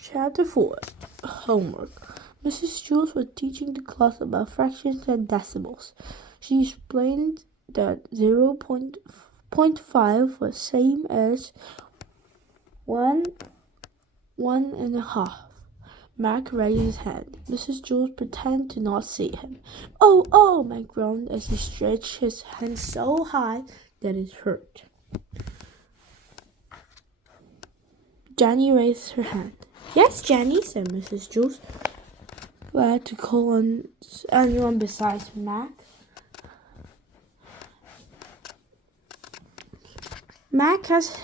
Chapter 4 Homework. Mrs. Jules was teaching the class about fractions and decimals. She explained that 0.5 was same as 1.5. Mac raised his hand. Mrs. Jules pretended to not see him. Oh, Mac groaned as he stretched his hand so high that it hurt. Jenny raised her hand. Yes, Jenny, said Mrs. Jules, glad to call on anyone besides Mac. Mac has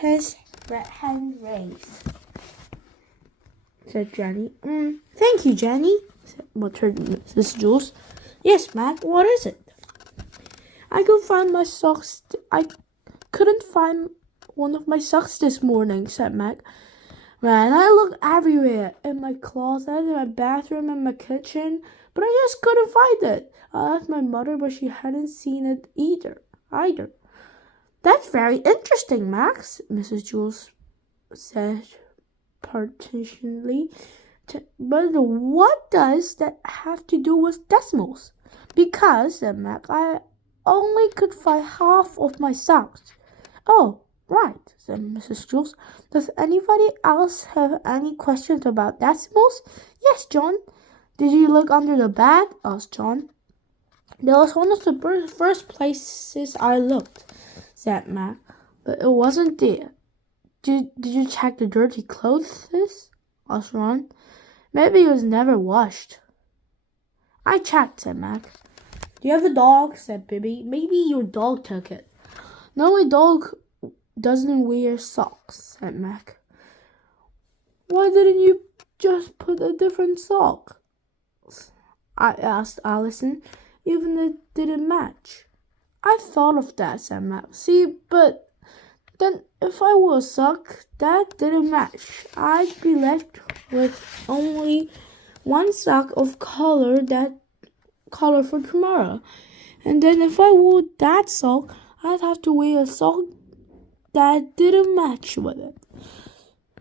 his hand raised, said Jenny. Thank you, Jenny, muttered Mrs. Jules. Yes, Mac, what is it? I couldn't find my socks. I couldn't find one of my socks this morning, said Mac. Man, I looked everywhere, in my closet, in my bathroom, in my kitchen, but I just couldn't find it. I asked my mother, but she hadn't seen it either. That's very interesting, Max, Mrs. Jules said partially. But what does that have to do with decimals? Because, said Mac, I only could find half of my socks. Oh, right, said Mrs. Jules. Does anybody else have any questions about decimals? Yes, John. Did you look under the bed? Asked John. That was one of the first places I looked, said Mac, but it wasn't there. Did you check the dirty clothes? Asked Ron. Maybe it was never washed. I checked, said Mac. Do you have a dog? Said Bibby. Maybe your dog took it. No, my dog doesn't wear socks, said Mac. Why didn't you just put a different sock? I asked Allison, even if it didn't match. I thought of that, said Mac. See, but then if I wore a sock that didn't match, I'd be left with only one sock of color for tomorrow. And then if I wore that sock, I'd have to wear a sock that didn't match with it.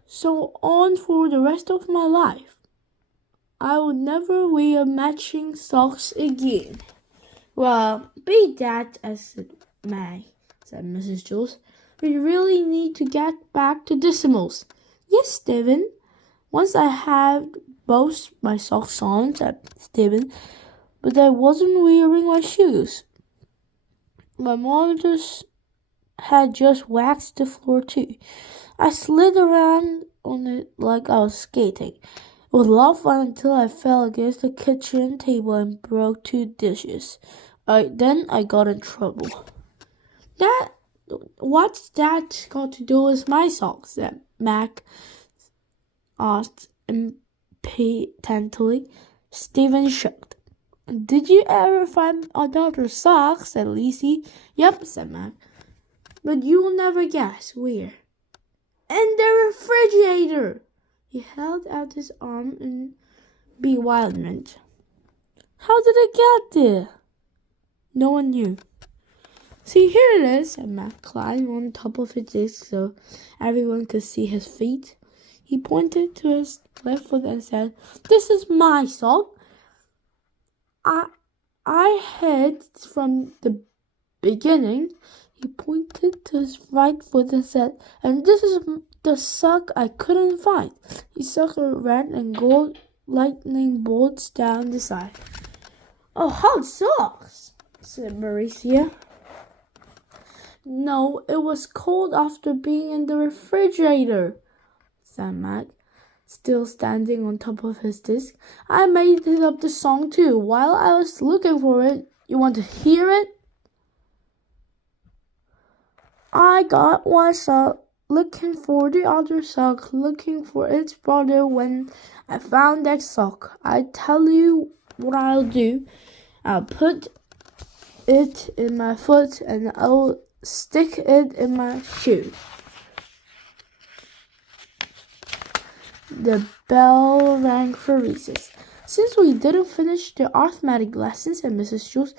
So on for the rest of my life. I would never wear matching socks again. Well, be that as it may, said Mrs. Jules. We really need to get back to decimals. Yes, Stephen. Once I had both my socks on, said Stephen, but I wasn't wearing my shoes. My mom had just waxed the floor too. I slid around on it like I was skating. It was a lot of fun until I fell against the kitchen table and broke 2 dishes. Then I got in trouble. What's that got to do with my socks? Said Mac asked impatiently. Stephen shook. Did you ever find another sock? Said Lizzie. Yep, said Mac. But you'll never guess where. In the refrigerator. He held out his arm in bewilderment. How did it get there? No one knew. See, here it is, said Mac, climbing on top of his desk so everyone could see his feet. He pointed to his left foot and said, This is my sock. I had from the beginning. He pointed to his right foot and said, And this is the sock I couldn't find. He stuck a red and gold lightning bolts down the side. Oh, hot socks, said Maricia. No, it was cold after being in the refrigerator, said Mac, still standing on top of his desk. I made up the song too while I was looking for it. You want to hear it? I got one sock, looking for the other sock, looking for its brother. When I found that sock, I tell you what I'll do. I'll put it in my foot and I'll stick it in my shoe. The bell rang for recess. Since we didn't finish the arithmetic lessons, said Mrs. Jules,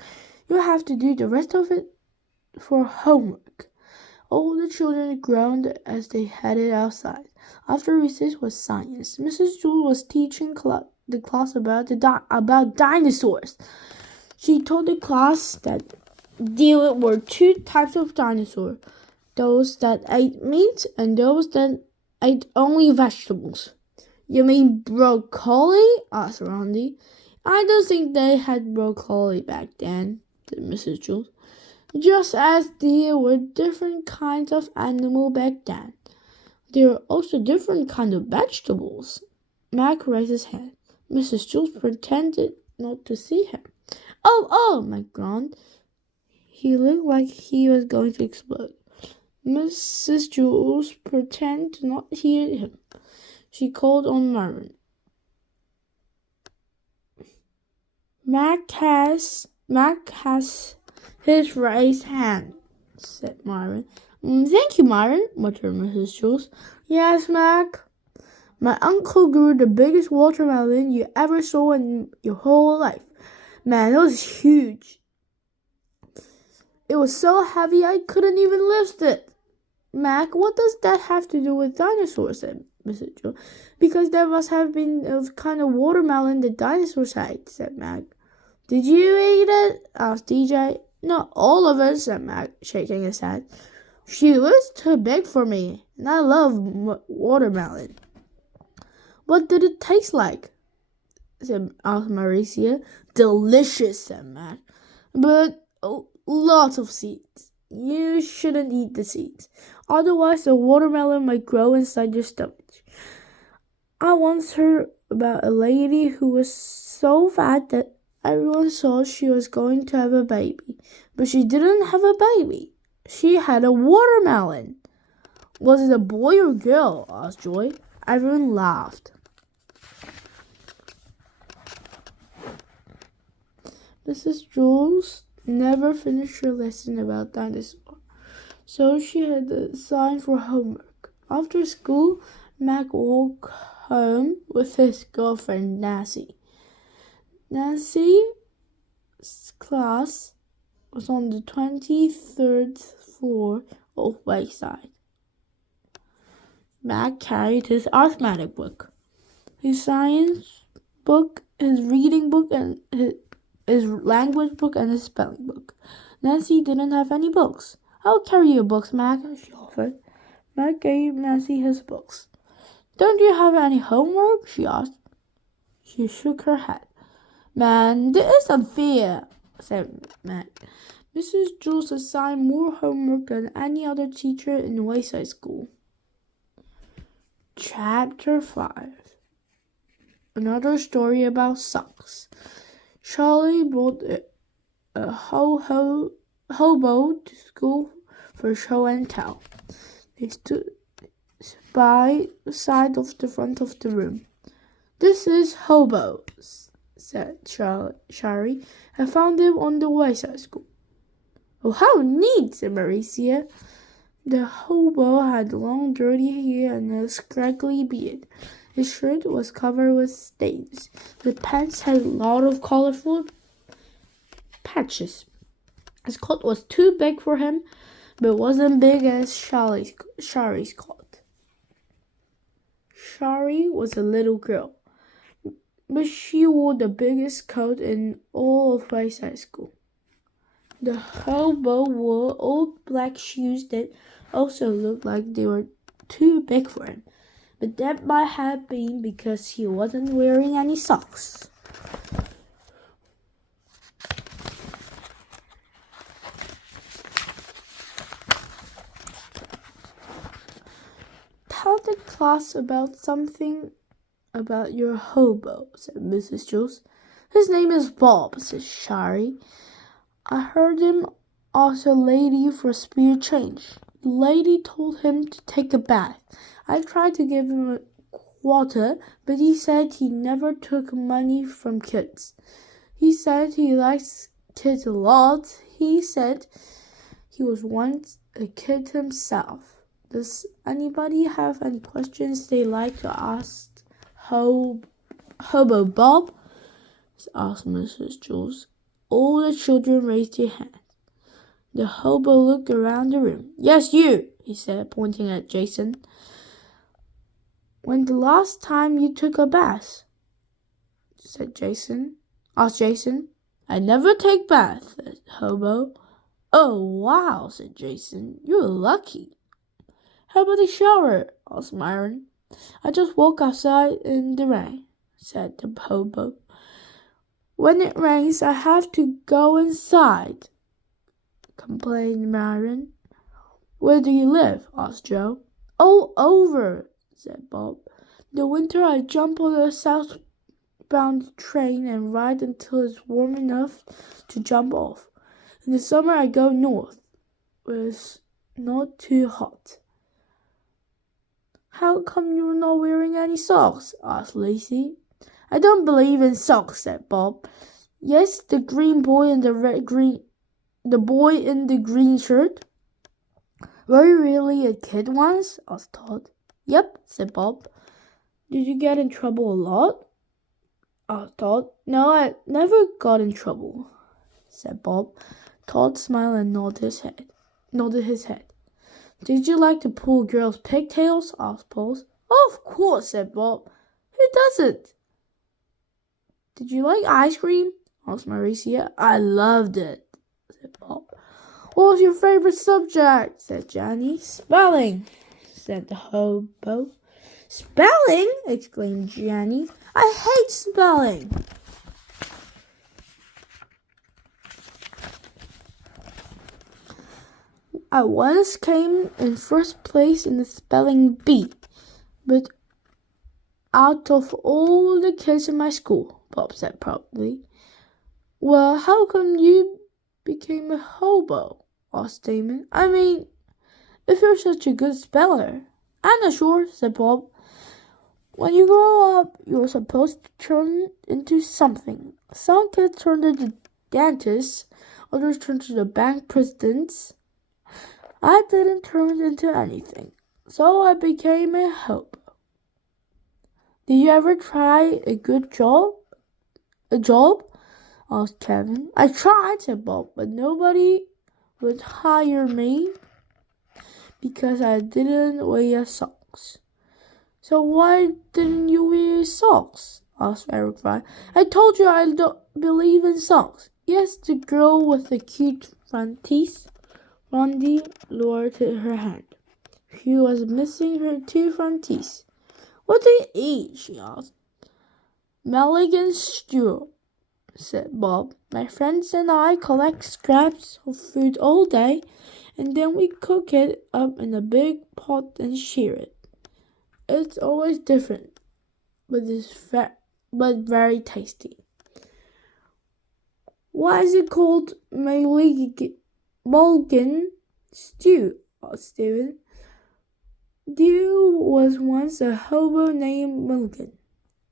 you'll have to do the rest of it for homework. All the children groaned as they headed outside. After recess was science. Mrs. Jules was teaching the class about dinosaurs. She told the class that there were two types of dinosaurs, those that ate meat and those that ate only vegetables. You mean broccoli? Asked Randy. I don't think they had broccoli back then, said Mrs. Jules. Just as there were different kinds of animals back then, there were also different kinds of vegetables. Mac raised his hand. Mrs. Jules pretended not to see him. Oh, Mac groaned. He looked like he was going to explode. Mrs. Jules pretended to not hear him. She called on Myron. Mac has his raised hand, said Myron. Thank you, Myron, muttered Mrs. Jules. Yes, Mac. My uncle grew the biggest watermelon you ever saw in your whole life. Man, it was huge. It was so heavy I couldn't even lift it. Mac, what does that have to do with dinosaurs? Said Mrs. Jules. Because there must have been a kind of watermelon the dinosaurs ate, said Mac. Did you eat it? Asked DJ. Not all of it, said Mac, shaking his head. She was too big for me, and I love watermelon. What did it taste like? Asked Maricia. Delicious, said Mac. But lots of seeds. You shouldn't eat the seeds. Otherwise, the watermelon might grow inside your stomach. I once heard about a lady who was so fat that everyone thought she was going to have a baby. But she didn't have a baby. She had a watermelon. Was it a boy or girl? Asked Joy. Everyone laughed. Mrs. Jules never finished her lesson about dinosaurs, so she had to sign for homework. After school, Mac walked home with his girlfriend Nancy. Nancy's class was on the 23rd floor of Wayside. Mac carried his arithmetic book, his science book, his reading book, and his language book, and his spelling book. Nancy didn't have any books. I'll carry your books, Mac, she offered. Mac gave Nancy his books. Don't you have any homework? She asked. She shook her head. Man, this is unfair, said Mac. Mrs. Jules assigned more homework than any other teacher in Wayside School. Chapter 5. Another story about socks. Charlie brought a hobo to school for show and tell. They stood by the side of the front of the room. This is Hobo, said Shari. I found him on the Wayside School. Oh, how neat, said Maricia. The hobo had long, dirty hair and a scraggly beard. His shirt was covered with stains. The pants had a lot of colorful patches. His coat was too big for him, but wasn't big as Shari's coat. Shari was a little girl, but she wore the biggest coat in all of Wayside School. The hobo wore old black shoes that also looked like they were too big for him, but that might have been because he wasn't wearing any socks. Tell the class about something about your hobo, said Mrs. Jules. His name is Bob, said Shari. I heard him ask a lady for a spare change. The lady told him to take a bath. I tried to give him a quarter, but he said he never took money from kids. He said he likes kids a lot. He said he was once a kid himself. Does anybody have any questions they'd like to ask Hobo Bob? asked Mrs. Jules. All the children raised their hands. The hobo looked around the room. Yes, you, he said, pointing at Jason. When the last time you took a bath? Asked Jason. I never take baths, said Hobo. Oh, wow, said Jason. You're lucky. How about the shower? Asked Myron. I just walk outside in the rain, said the hobo. When it rains, I have to go inside, complained Myron. Where do you live? Asked Joe. All over, said Bob. In the winter, I jump on a southbound train and ride until it's warm enough to jump off. In the summer, I go north, where it's not too hot. How come you're not wearing any socks? Asked Lacey. I don't believe in socks, said Bob. Yes, the green boy in the boy in the green shirt. Were you really a kid once? Asked Todd. Yep, said Bob. Did you get in trouble a lot? Asked Todd. No, I never got in trouble, said Bob. Todd smiled and nodded his head. Did you like to pull girls' pigtails? Asked Paul. Of course, said Bob. Who doesn't? Did you like ice cream? Asked Maricia. I loved it, said Bob. What was your favorite subject? Said Johnny. Spelling, said the hobo. Spelling? Exclaimed Johnny. I hate spelling. I once came in first place in the spelling bee, but out of all the kids in my school, Bob said proudly. Well, how come you became a hobo? Asked Damon. I mean, if you're such a good speller. I'm not sure, said Bob. When you grow up, you're supposed to turn into something. Some kids turn into dentists, others turn to the bank presidents. I didn't turn into anything, so I became a hobo. Did you ever try a job? Asked Kevin. I tried, said Bob, but nobody would hire me because I didn't wear socks. So why didn't you wear socks? Asked Eric Ryan. I told you I don't believe in socks. Yes, the girl with the cute front teeth. Rondi lowered her hand. She was missing her 2 front teeth. What do you eat? She asked. Mulligan stew, said Bob. My friends and I collect scraps of food all day, and then we cook it up in a big pot and share it. It's always different, but very tasty. Why is it called Mulligan stew? Asked Stephen. There was once a hobo named Mulligan,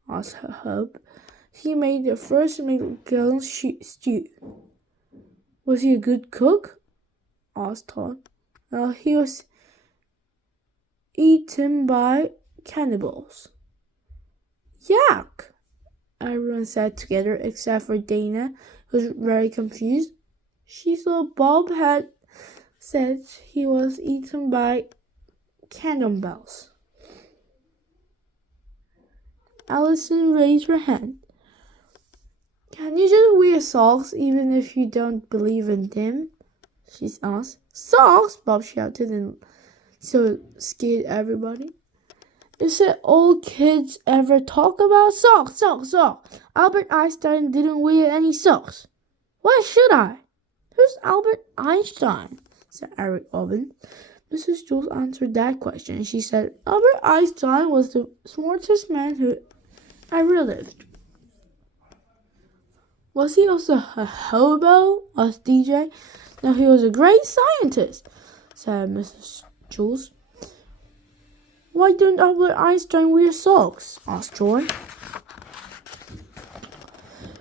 asked her hope. He made the first Mulligan stew. Was he a good cook? Asked Todd. No, he was eaten by cannibals. Yuck! Everyone said together except for Dana, who was very confused. She thought Bob had said he was eaten by cannibals. Allison raised her hand. Can you just wear socks even if you don't believe in them? She asked. Socks? Bob shouted and so scared everybody. Is it all kids ever talk about? Socks. Albert Einstein didn't wear any socks. Why should I? Who's Albert Einstein? Said Eric Owen. Mrs. Jules answered that question. She said, Albert Einstein was the smartest man who ever lived. Was he also a hobo? Asked DJ. No, he was a great scientist, said Mrs. Jules. Why don't Albert Einstein wear socks? Asked Joy.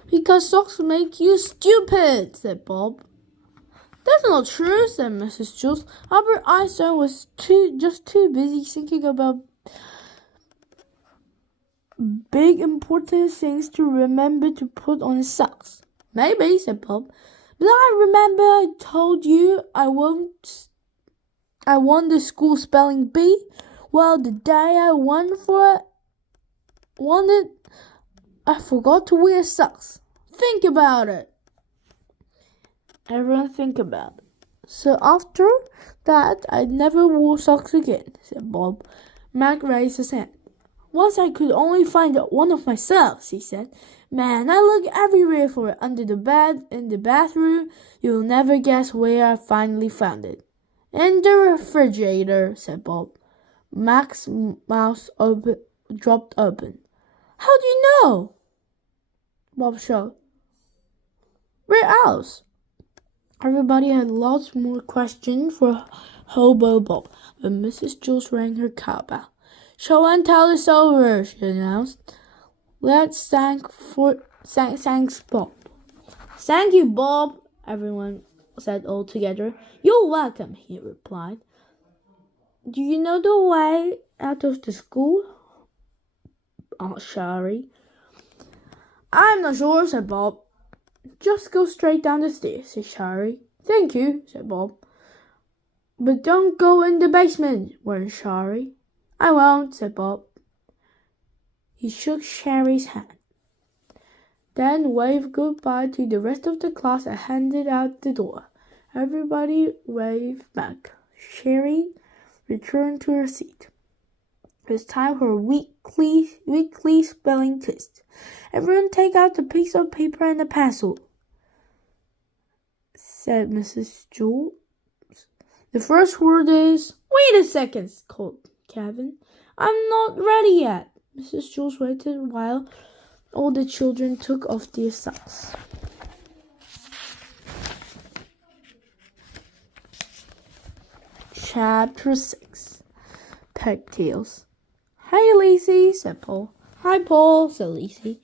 Because socks make you stupid, said Bob. That's not true, said Mrs. Jules. Albert Einstein was just too busy thinking about big important things to remember to put on his socks. Maybe, said Bob. But I remember I told you I won the school spelling bee. Well, the day I won it, I forgot to wear socks. Think about it. Everyone think about it. So after that, I never wore socks again, said Bob. Mac raised his hand. Once I could only find one of my socks, he said. Man, I look everywhere for it. Under the bed, in the bathroom. You'll never guess where I finally found it. In the refrigerator, said Bob. Mac's mouth dropped open. How do you know? Bob shrugged. Where else? Everybody had lots more questions for Hobo Bob, but Mrs. Jules rang her cowbell. Show and tell is over, she announced. Let's thanks Bob. Thank you, Bob, everyone said all together. You're welcome, he replied. Do you know the way out of the school? Asked Shari. I'm not sure, said Bob. Just go straight down the stairs, said Shari. Thank you, said Bob. But don't go in the basement, warned Shari. I won't, said Bob. He shook Shari's hand, then waved goodbye to the rest of the class and headed out the door. Everybody waved back. Shari returned to her seat. It's time for a weekly spelling test. Everyone take out a piece of paper and a pencil, said Mrs. Jules. The first word is... Wait a second, called Kevin. I'm not ready yet. Mrs. Jules waited while all the children took off their socks. Chapter 6. Pigtails. Hey, Lacey, said Paul. Hi, Paul, said Lacey.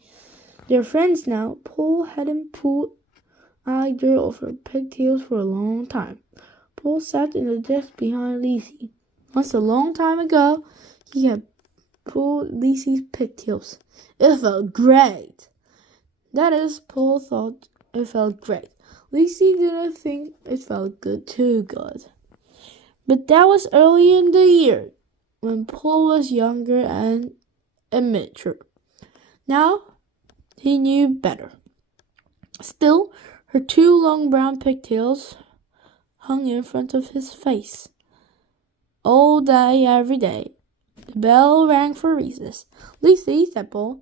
They're friends now. Paul hadn't pulled either of her pigtails for a long time. Paul sat in the desk behind Lacey. Once a long time ago, he had pulled Lacey's pigtails. It felt great. That is, Paul thought it felt great. Lacey didn't think it felt too good. But that was early in the year, when Paul was younger and immature. Now, he knew better. Still, her two long brown pigtails hung in front of his face. All day, every day. The bell rang for recess. Lacey, said Paul,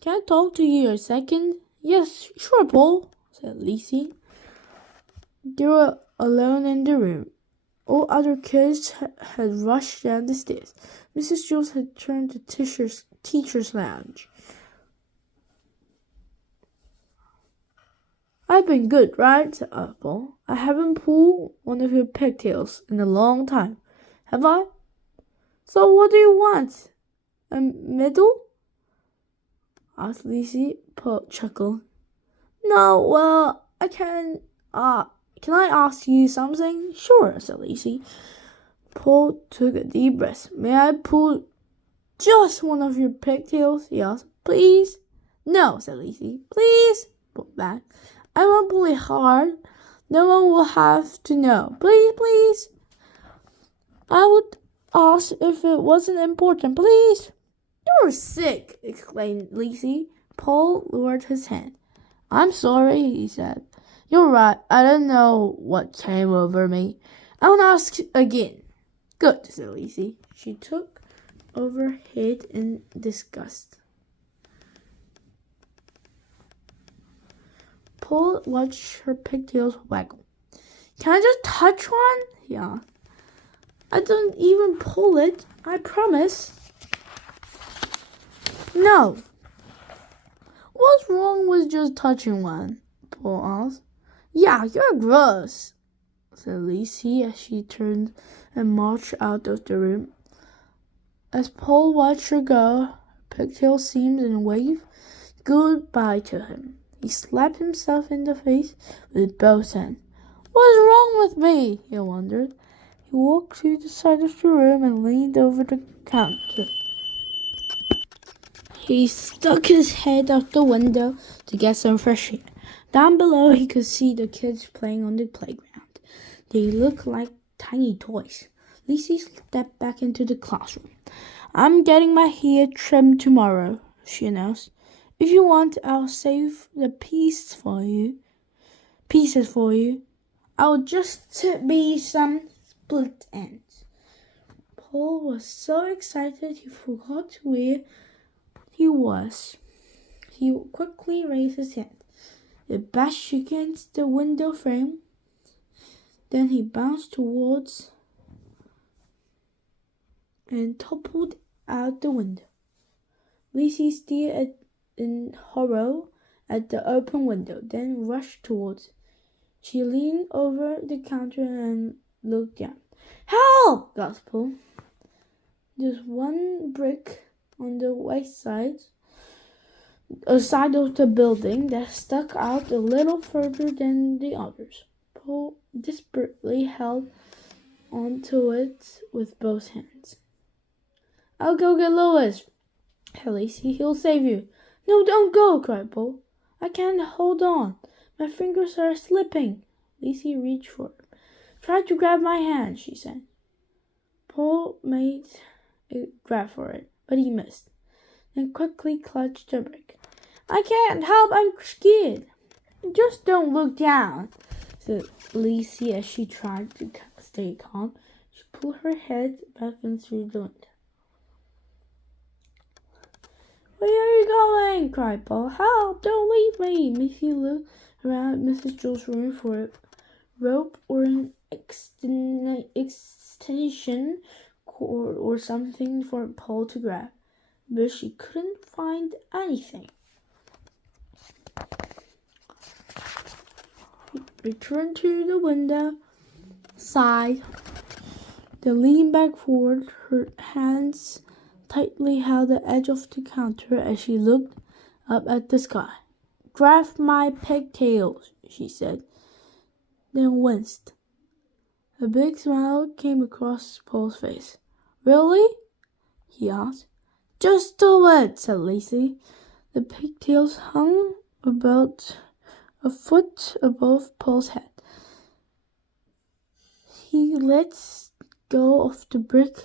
can I talk to you a second? Yes, sure, Paul, said Lacey. They were alone in the room. All other kids had rushed down the stairs. Mrs. Jules had turned to teacher's lounge. I've been good, right? Said Paul. I haven't pulled one of your pigtails in a long time. Have I? So what do you want? A medal? Asked Lacey. Paul chuckled. No, well, can I ask you something? Sure, said Lacey. Paul took a deep breath. May I pull just one of your pigtails? He asked. Please? No, said Lacey. Please? Paul back. I won't pull it hard. No one will have to know. Please, please. I would ask if it wasn't important, please. You're sick, exclaimed Lacey. Paul lowered his hand. I'm sorry, he said. You're right. I don't know what came over me. I won't ask again. Good, said Lacey. She took over her head in disgust. Paul watched her pigtails waggle. Can I just touch one? He asked. I don't even pull it. I promise. No. What's wrong with just touching one? Paul asked. Yeah, you're gross, said Lacey as she turned and marched out of the room. As Paul watched her go, her pigtail seemed in a wave goodbye to him. He slapped himself in the face with both hands. What's wrong with me? He wondered. He walked to the side of the room and leaned over the counter. He stuck his head out the window to get some fresh air. Down below, he could see the kids playing on the playground. They looked like tiny toys. Lizzie stepped back into the classroom. I'm getting my hair trimmed tomorrow, she announced. If you want, I'll save the pieces for you. I'll just be some split ends. Paul was so excited he forgot where he was. He quickly raised his hand. It bashed against the window frame. Then he bounced towards and toppled out the window. Lizzie stared in horror at the open window, then rushed towards it. She leaned over the counter and looked down. Help! gasped Paul. There's one brick on the Wayside, a side of the building that stuck out a little further than the others. Paul desperately held onto it with both hands. I'll go get Lois, said Lizzie. He'll save you. No, don't go, cried Paul. I can't hold on. My fingers are slipping. Lizzie reached for him. Try to grab my hand, she said. Paul made a grab for it, but he missed, then quickly clutched the brick. I can't help, I'm scared. Just don't look down, said Lizzie as she tried to stay calm. She pulled her head back and through the window. Where are you going? cried Paul. Help! Don't leave me! Missy looked around Mrs. Joel's room for a rope or an extension cord or something for Paul to grab, but she couldn't find anything. She returned to the window, sighed, then leaned back forward, her hands tightly held the edge of the counter as she looked up at the sky. Grab my pigtails, she said, then winced. A big smile came across Paul's face. Really? he asked. Just do it, said Lizzie. The pigtails hung about a foot above Paul's head. He let go of the brick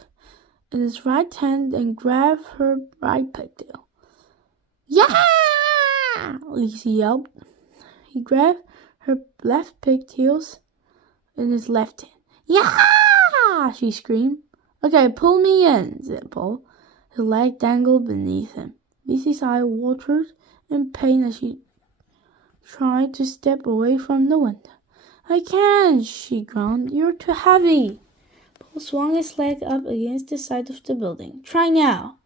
in his right hand and grabbed her right pigtail. Yeah! Lizzie yelped. He grabbed her left pigtails in his left hand. Yeah! She screamed. Okay, pull me in, said Paul. His leg dangled beneath him. Lizzie's eye watered in pain as she tried to step away from the window. I can't, she groaned. You're too heavy. Paul swung his leg up against the side of the building. Try now.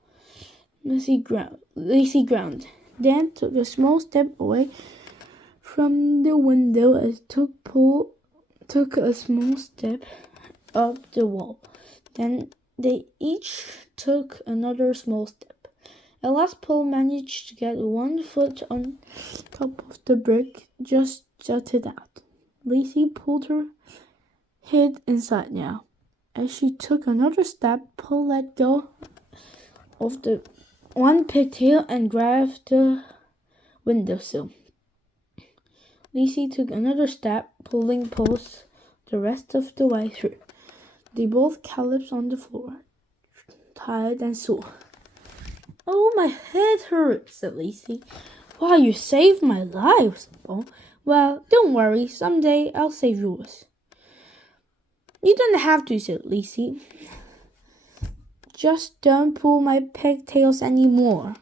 Lizzie groaned, then took a small step away from the window as Paul took a small step up the wall. Then they each took another small step. At last Paul managed to get one foot on top of the brick, just jutted out. Lizzie pulled her head inside now. As she took another step, Paul let go of the one pigtail and grabbed the windowsill. Lizzie took another step, pulling Paul the rest of the way through. They both collapsed on the floor, tired and sore. Oh, my head hurts, said Lizzie. Why, you saved my life, said Paul. Well, don't worry, someday I'll save yours. You don't have to, said Lizzie. Just don't pull my pigtails anymore.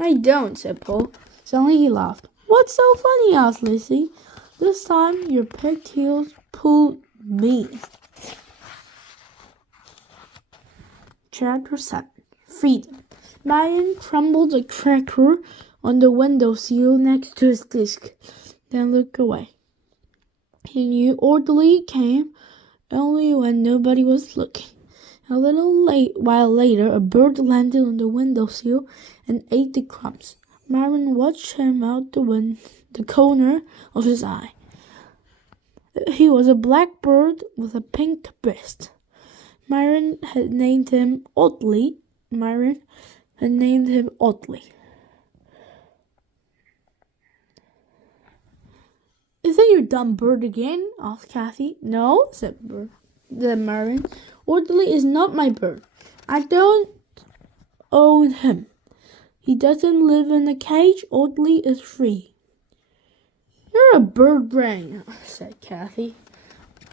I don't, said Paul. Suddenly he laughed. What's so funny? asked Lizzie. This time your pigtails pulled me. Chapter 7. Freedom. Marion crumbled a cracker on the windowsill next to his desk, then looked away. He knew orderly came only when nobody was looking. A while later, a bird landed on the windowsill and ate the crumbs. Marion watched him out the corner of his eye. He was a black bird with a pink breast. Marion had named him oddly. Marion and named him Audley. "Is that your dumb bird again?" asked Kathy. "No," said Myron. "Audley is not my bird. I don't own him. He doesn't live in a cage. Audley is free." "You're a bird brain," said Kathy.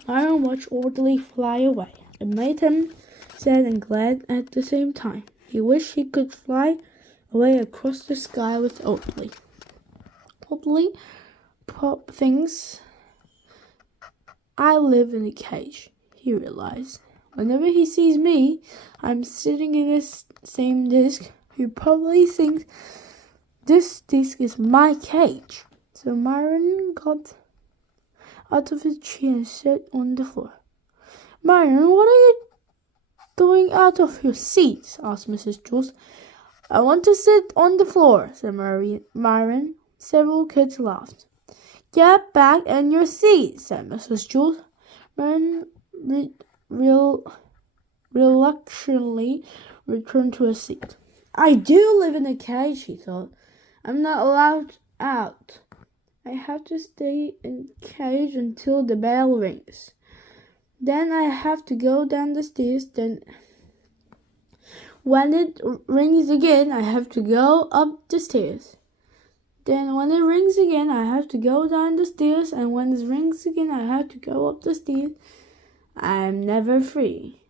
Myron watched Audley fly away. It made him sad and glad at the same time. He wished he could fly away across the sky with Audley. Audley thinks I live in a cage, he realized. Whenever he sees me, I'm sitting in this same disc. He probably thinks this disc is my cage. So Myron got out of his chair and sat on the floor. "Myron, what are you doing out of your seat?" asked Mrs. Jules. "I want to sit on the floor," said Myron. Several kids laughed. "Get back in your seat," said Mrs. Jules. Myron reluctantly returned to his seat. "I do live in a cage," he thought. "I'm not allowed out. I have to stay in cage until the bell rings. Then I have to go down the stairs. Then when it rings again, I have to go up the stairs. Then when it rings again, I have to go down the stairs. And when it rings again, I have to go up the stairs. I'm never free."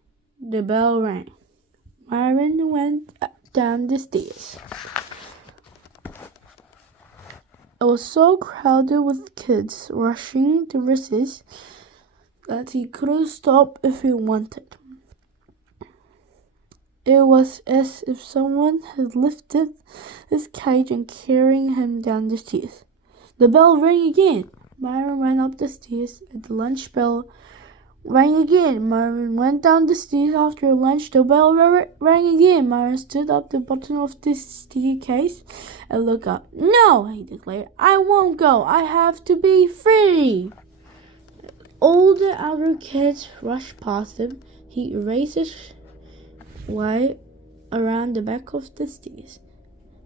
The bell rang. Myron went down the stairs. It was so crowded with kids rushing to recess that he couldn't stop if he wanted. It was as if someone had lifted his cage and carrying him down the stairs. The bell rang again. Myron ran up the stairs, and the lunch bell rang again. Myron went down the stairs after lunch. The bell rang again. Myron stood up the bottom of the staircase and looked up. "No," he declared. "I won't go. I have to be free." All the other kids rushed past him. He raced his way around the back of the stairs,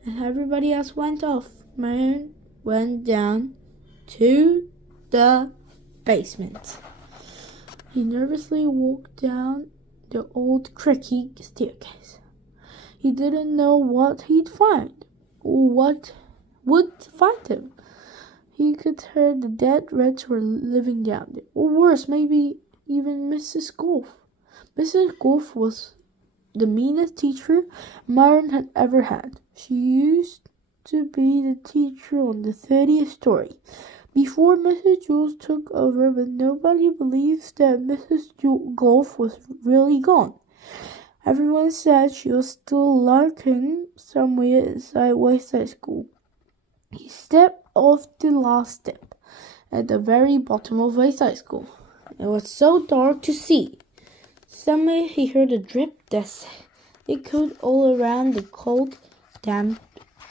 and everybody else went off. Myron went down to the basement. He nervously walked down the old creaky staircase. He didn't know what he'd find, or what would find him. He could hear the dead rats were living down there, or worse, maybe even Mrs. Golf. Mrs. Golf was the meanest teacher Myron had ever had. She used to be the teacher on the 30th story. Before Mrs. Jules took over, but nobody believes that Mrs. Golf was really gone. Everyone said she was still lurking somewhere inside Wayside School. He stepped off the last step at the very bottom of Wayside School. It was so dark to see. Suddenly he heard a drip that echoed all around the cold, damp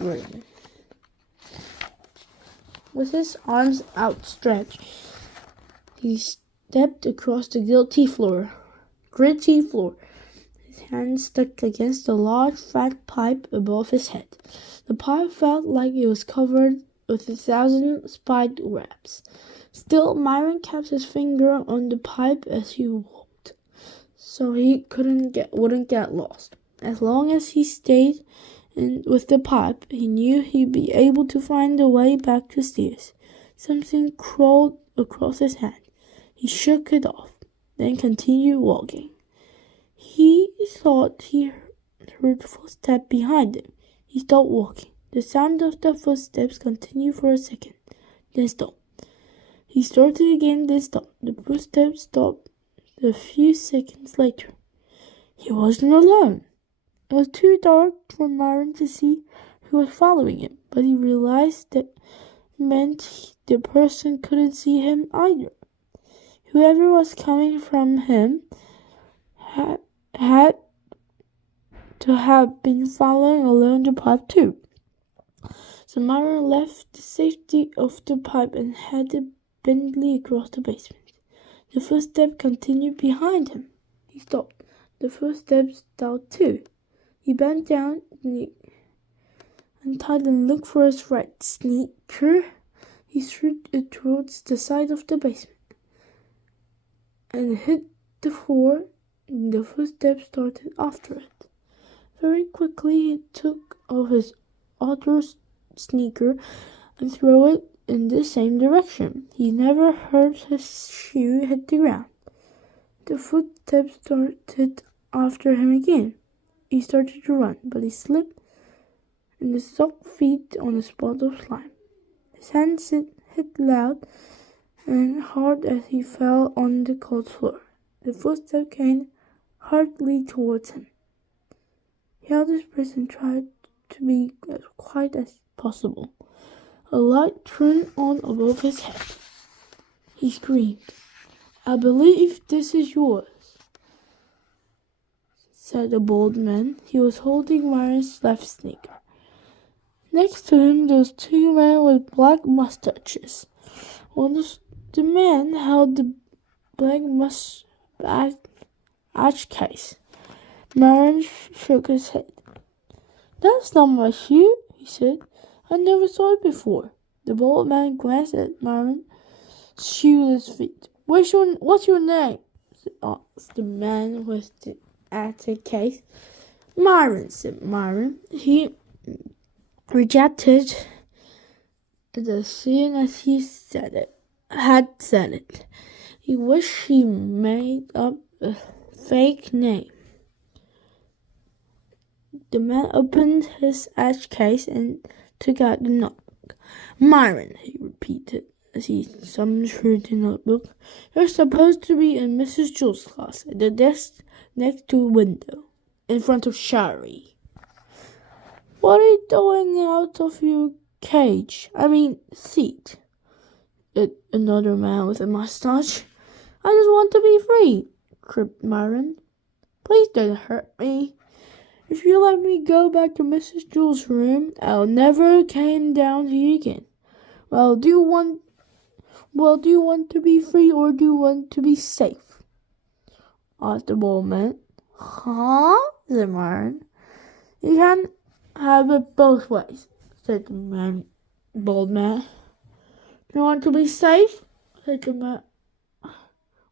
room. With his arms outstretched, he stepped across the gritty floor. His hand stuck against the large fat pipe above his head. The pipe felt like it was covered with 1,000 spider webs. Still, Myron kept his finger on the pipe as he walked, so he wouldn't get lost. As long as he stayed with the pipe, he knew he'd be able to find the way back to the stairs. Something crawled across his hand. He shook it off, then continued walking. He thought he heard footsteps behind him. He stopped walking. The sound of the footsteps continued for a second, then stopped. He started again, then stopped. The footsteps stopped a few seconds later. He wasn't alone. It was too dark for Myron to see who was following him, but he realized that meant the person couldn't see him either. Whoever was coming from him had to have been following along the pipe too. So Myron left the safety of the pipe and headed blindly across the basement. The footsteps continued behind him. He stopped. The footsteps stopped too. He bent down and looked for his red sneaker. He threw it towards the side of the basement and hit the floor. The footsteps started after it. Very quickly he took off his other sneaker and threw it in the same direction. He never heard his shoe hit the ground. The footsteps started after him again. He started to run, but he slipped and his socked feet on a spot of slime. His hands hit loud and hard as he fell on the cold floor. The footsteps came hardly towards him. He held his breath and tried to be as quiet as possible. A light turned on above his head. He screamed, "I believe this is yours," said the bald man. He was holding Myron's left sneaker. Next to him there was two men with black mustaches. One of the men held the black mustache case. Myron shook his head. "That's not my shoe," he said. "I never saw it before." The bald man glanced at Myron's shoeless feet. "What's your name?" asked the man with the attic case. "Myron," said Myron. He rejected it as soon as he had said it. He wished he made up a fake name. The man opened his ash case and took out the notebook. "Myron," he repeated as he thumbed through the notebook. "You're supposed to be in Mrs. Jules' class at the desk next to the window, in front of Shari." "What are you doing out of your seat?" Another man with a mustache. "I just want to be free," cried Myron. "Please don't hurt me. If you let me go back to Mrs. Jules' room, I'll never come down to you again." Well, do you want to be free or do you want to be safe?" asked the bald man. "Huh?" said Myron. "You can't have it both ways," said the bald man. "Do you want to be safe?" said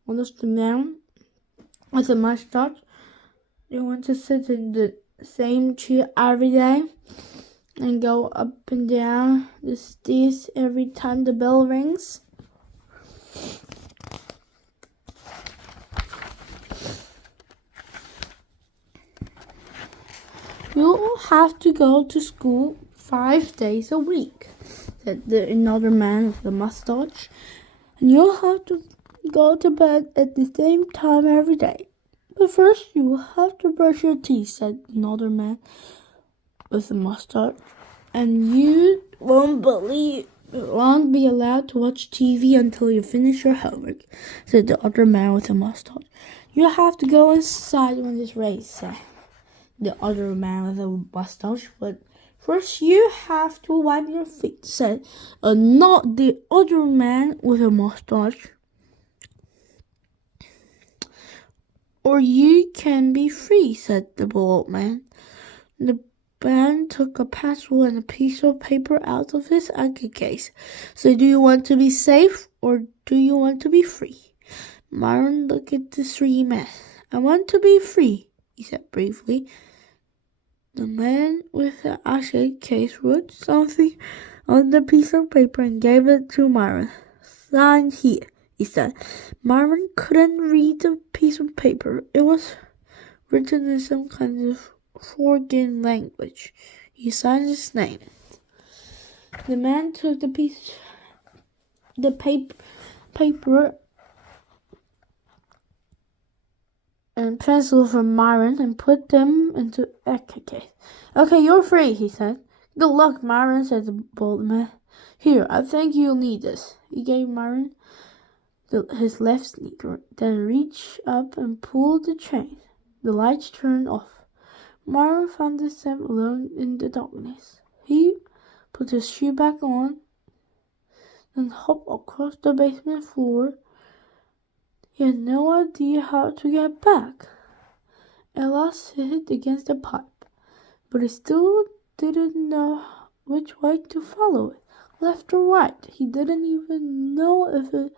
one of the men with a mustache. "Do you want to sit in the same chair every day and go up and down the stairs every time the bell rings?" "You'll have to go to school 5 days a week," said another man with a mustache. "And you'll have to go to bed at the same time every day. But first you will have to brush your teeth," said another man with a mustache. "And you won't be allowed to watch TV until you finish your homework," said the other man with a mustache. "You have to go inside when it's ready," said the other man with a mustache. "But first you have to wipe your feet," said not the other man with a mustache. "Or you can be free," said the bald man. The man took a pencil and a piece of paper out of his anchor case. "So do you want to be safe or do you want to be free?" Myron looked at the three men. "I want to be free," he said briefly. The man with the anchor case wrote something on the piece of paper and gave it to Myron. "Sign here," he said. Myron couldn't read the piece of paper. It was written in some kind of foreign language. He signed his name. The man took the paper and pencil from Myron and put them into a case. "Okay, you're free," he said. "Good luck, Myron," said the bald man. "Here, I think you'll need this." He gave Myron his left sneaker, then reached up and pulled the chain. The lights turned off. Myron found himself alone in the darkness. He put his shoe back on, then hopped across the basement floor. He had no idea how to get back. At last he hit against the pipe, but he still didn't know which way to follow it, left or right. He didn't even know if it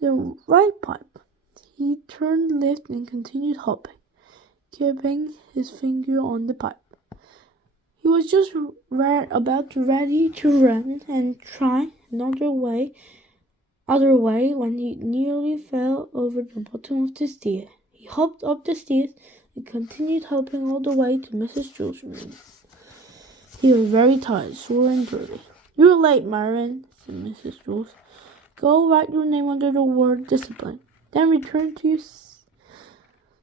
the right pipe. He turned left and continued hopping, keeping his finger on the pipe. He was just ready to run and try other way when he nearly fell over the bottom of the stairs. He hopped up the stairs and continued hopping all the way to Mrs. Jules' room. He was very tired, sore and dirty. "You're late, Myron," said Mrs. Jules. "Go write your name under the word discipline. Then return to your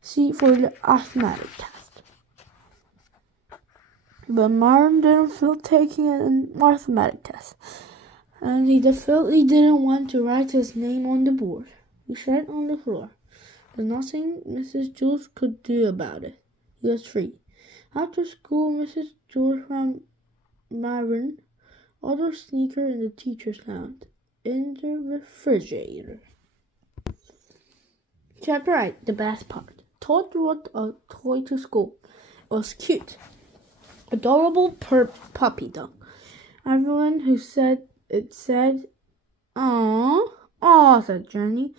seat for the arithmetic test." But Myron didn't feel taking an arithmetic test, and he definitely didn't want to write his name on the board. He sat on the floor. There's nothing Mrs. Jules could do about it. He was free. After school, Mrs. Jules found Myron, other sneaker in the teacher's lounge, in the refrigerator. Chapter 8, the best part. Todd brought a toy to school. It was cute. Adorable puppy dog. Everyone who said it said, "Aw, aw," said Jenny.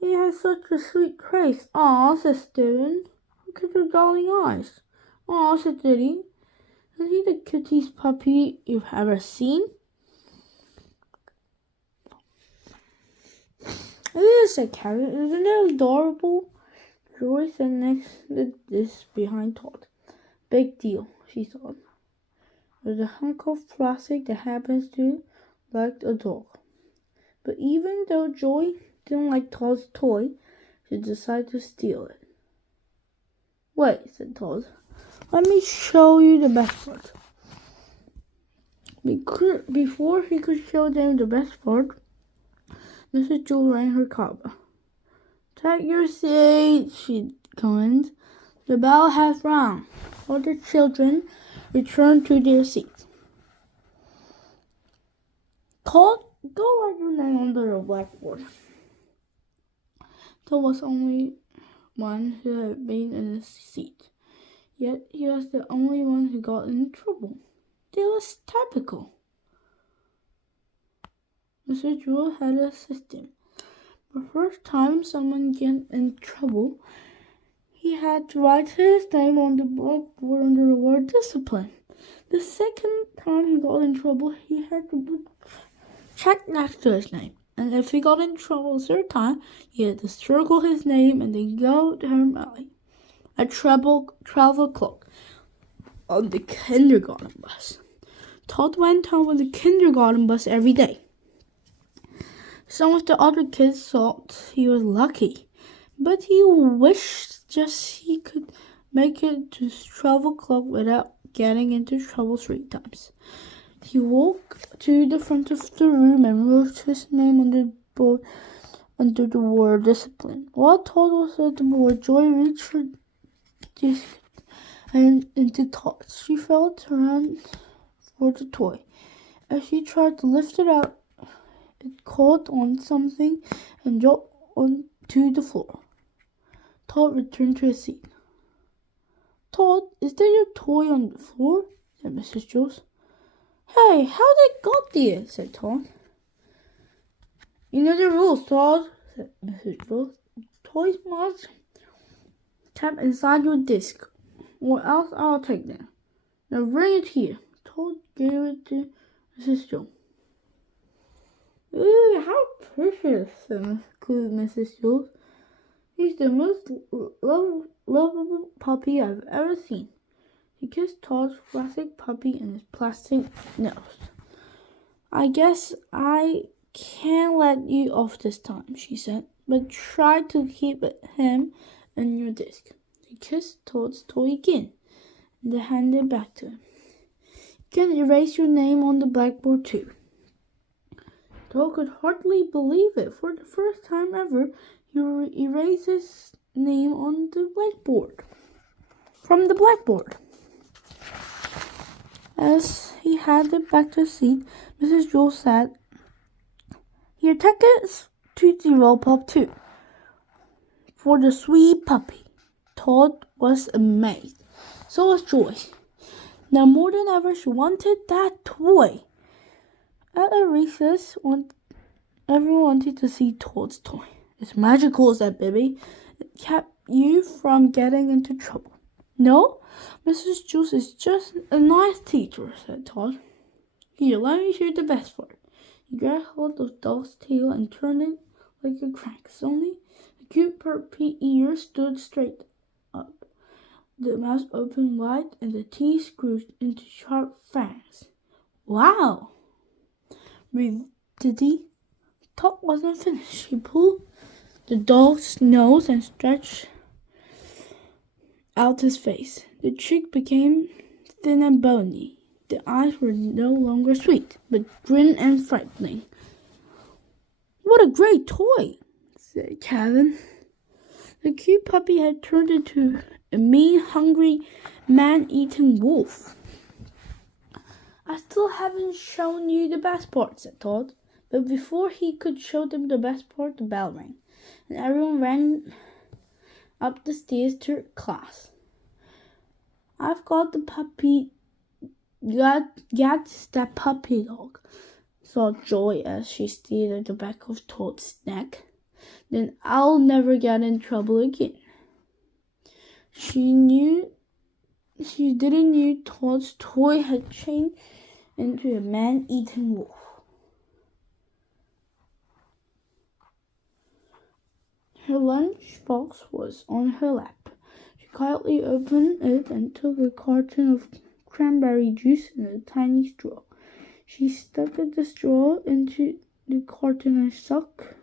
"He has such a sweet face." "Aw," said Steven. "Look at your darling eyes." "Aw," said Diddy. "Is he the cutest puppy you've ever seen?" "It is," said Carrot. "Isn't it adorable?" Joy sat next to this behind Todd. "Big deal," she thought. "There's a hunk of plastic that happens to like a dog." But even though Joy didn't like Todd's toy, she decided to steal it. "Wait," said Todd. "Let me show you the best part." Before he could show them the best part, Mrs. Jewel rang her cowbell. "Take your seat," she commanded. "The bell has rung." All the children returned to their seats. "Todd, go write your name under the blackboard." Todd was the only one who had been in his seat. Yet he was the only one who got in trouble. It was typical. Mr. Jewel had a system. The first time someone got in trouble, he had to write his name on the blackboard under the word discipline. The second time he got in trouble, he had to put check next to his name. And if he got in trouble a third time, he had to circle his name and then go to Hermione. A travel clock on the kindergarten bus. Todd went home with the kindergarten bus every day. Some of the other kids thought he was lucky, but he wished he could make it to travel club without getting into trouble 3 times. He walked to the front of the room and wrote his name on the board under the word discipline. While Todd was at the board, Joy reached her disc and into Todd's. She felt around for the toy. As she tried to lift it out, it caught on something and dropped onto the floor. Todd returned to his seat. "Todd, is that your toy on the floor?" said Mrs. Jules. "Hey, how did it got there?" said Todd. "You know the rules, Todd," said Mrs. Jules. "Toys must tap inside your disc, or else I'll take them. Now bring it here." Todd gave it to Mrs. Jules. "Ooh, how precious," said Mrs. Jules. "He's the most lovable puppy I've ever seen." She kissed Todd's plastic puppy and his plastic nose. "I guess I can't let you off this time," she said, "but try to keep him in your disc." She kissed Todd's toy again and handed it back to him. "You can erase your name on the blackboard too." Todd could hardly believe it. For the first time ever, he erased his name on the blackboard. From the blackboard. As he handed back to his seat, Mrs. Jules said, "Here, take it to the roll-pop too, for the sweet puppy." Todd was amazed. So was Joy. Now more than ever, she wanted that toy. At a recess, everyone wanted to see Toad's toy. It's magical, said Bibi. It kept you from getting into trouble. No, Mrs. Juice is just a nice teacher, said Todd. Here, let me hear the best part. He grabbed hold of Dog's tail and turned it like a crank. Suddenly, the cute puppy ears stood straight up. The mouth opened wide and the teeth grew into sharp fangs. Wow! breathed Diddy. Todd wasn't finished. He pulled the dog's nose and stretched out his face. The cheek became thin and bony. The eyes were no longer sweet, but grim and frightening. What a great toy, said Kevin. The cute puppy had turned into a mean, hungry, man-eating wolf. I still haven't shown you the best part, said Todd. But before he could show them the best part, the bell rang, and everyone ran up the stairs to class. I've got the puppy. Get that puppy dog, thought Joy as she stared at the back of Toad's neck. Then I'll never get in trouble again. She didn't know Toad's toy had changed into a man-eating wolf. Her lunchbox was on her lap. She quietly opened it and took a carton of cranberry juice in a tiny straw. She stuck the straw into the carton and sucked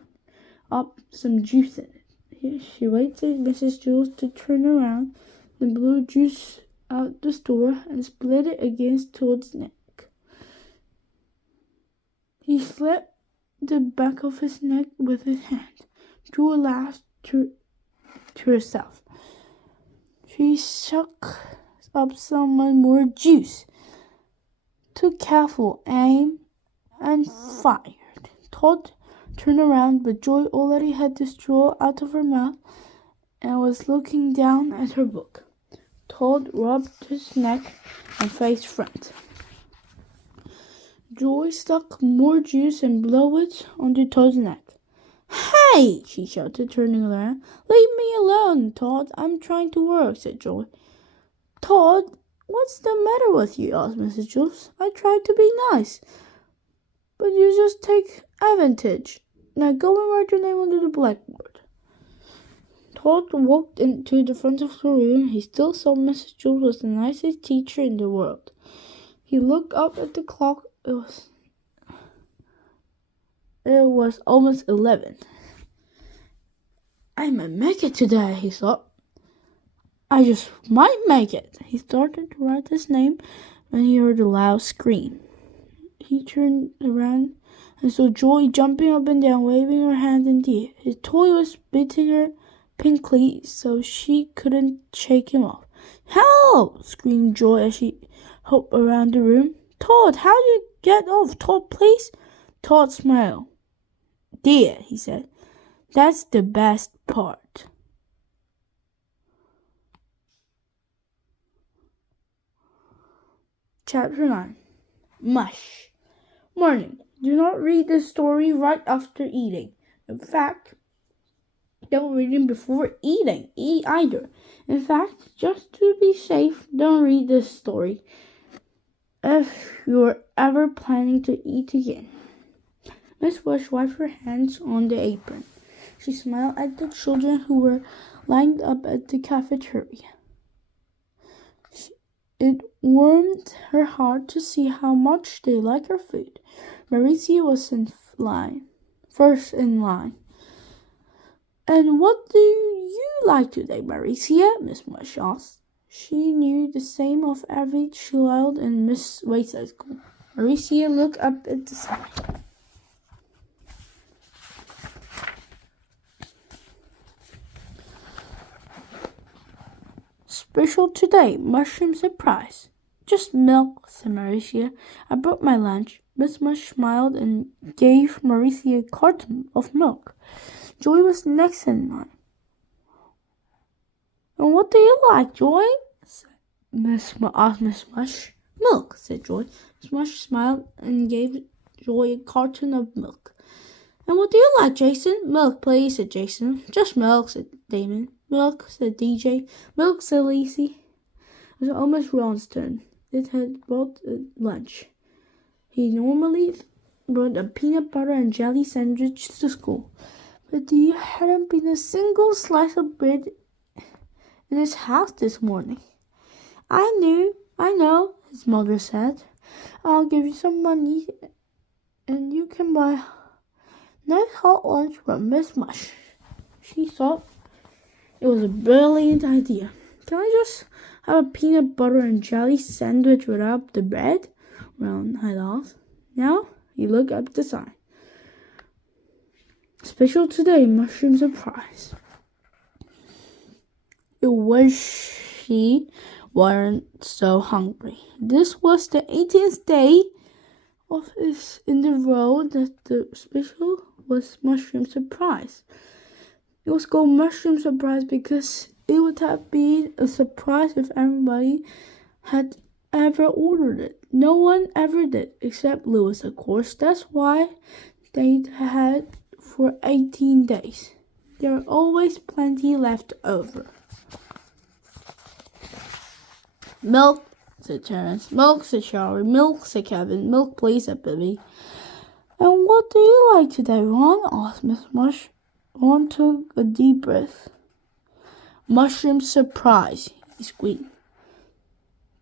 up some juice in it. She waited for Mrs. Jules to turn around, then blew juice out the straw and split it against Toad's neck. He slapped the back of his neck with his hand. Joy laughed to herself. She shook up some more juice, took careful aim, and fired. Todd turned around, but Joy already had the straw out of her mouth and was looking down at her book. Todd rubbed his neck and faced front. Joy stuck more juice and blew it onto Todd's neck. Hey! She shouted, turning around. Leave me alone, Todd. I'm trying to work, said Joy. Todd, what's the matter with you? Asked Mrs. Jules. I tried to be nice, but you just take advantage. Now go and write your name on the blackboard. Todd walked into the front of the room. He still saw Mrs. Jules was the nicest teacher in the world. He looked up at the clock. It was almost 11. I might make it today, he thought. I just might make it. He started to write his name when he heard a loud scream. He turned around and saw Joy jumping up and down, waving her hand in the air. His toy was beating her pinkly, so she couldn't shake him off. Help! Screamed Joy as she hopped around the room. Todd, how do you get off? Todd, please. Todd smiled. There, he said. That's the best part. Chapter 9. Mush. Morning. Do not read the story right after eating. In fact, don't read it before eating either. In fact, just to be safe, don't read this story if you're ever planning to eat again. Miss Bush wiped her hands on the apron. She smiled at the children who were lined up at the cafeteria. It warmed her heart to see how much they liked her food. Maricia was first in line. And what do you like today, Maricia? Miss Bush asked. She knew the same of every child in Miss Wayside school. Maricia looked up at the sky. Special today, mushroom surprise. Just milk, said Maricia. I brought my lunch. Miss Mush smiled and gave Maricia a carton of milk. Joy was next in line. And what do you like, Joy? Asked Miss Mush. Milk, said Joy. Smush smiled and gave Joy a carton of milk. And what do you like, Jason? Milk, please, said Jason. Just milk, said Damon. Milk, said DJ. Milk, said Lacey. It was almost Ron's turn. It had brought lunch. He normally brought a peanut butter and jelly sandwich to school, but there hadn't been a single slice of bread in his house this morning. I know, his mother said. I'll give you some money and you can buy a nice hot lunch from Miss Mush. She thought it was a brilliant idea. Can I just have a peanut butter and jelly sandwich without the bread? Ron had asked. Now he looked up the sign. Special today, mushroom surprise. It wish she weren't so hungry. This was the 18th day of this in the row that the special was mushroom surprise. It was called mushroom surprise because it would have been a surprise if everybody had ever ordered it. No one ever did, except Louis, of course. That's why they'd had for 18 days. There are always plenty left over. Milk, said Terence. Milk, said Charlie. Milk, said Kevin. Milk, please, said Billy. And what do you like today, Ron? Asked Miss Mush. Ron took a deep breath. Mushroom surprise, he squeaked.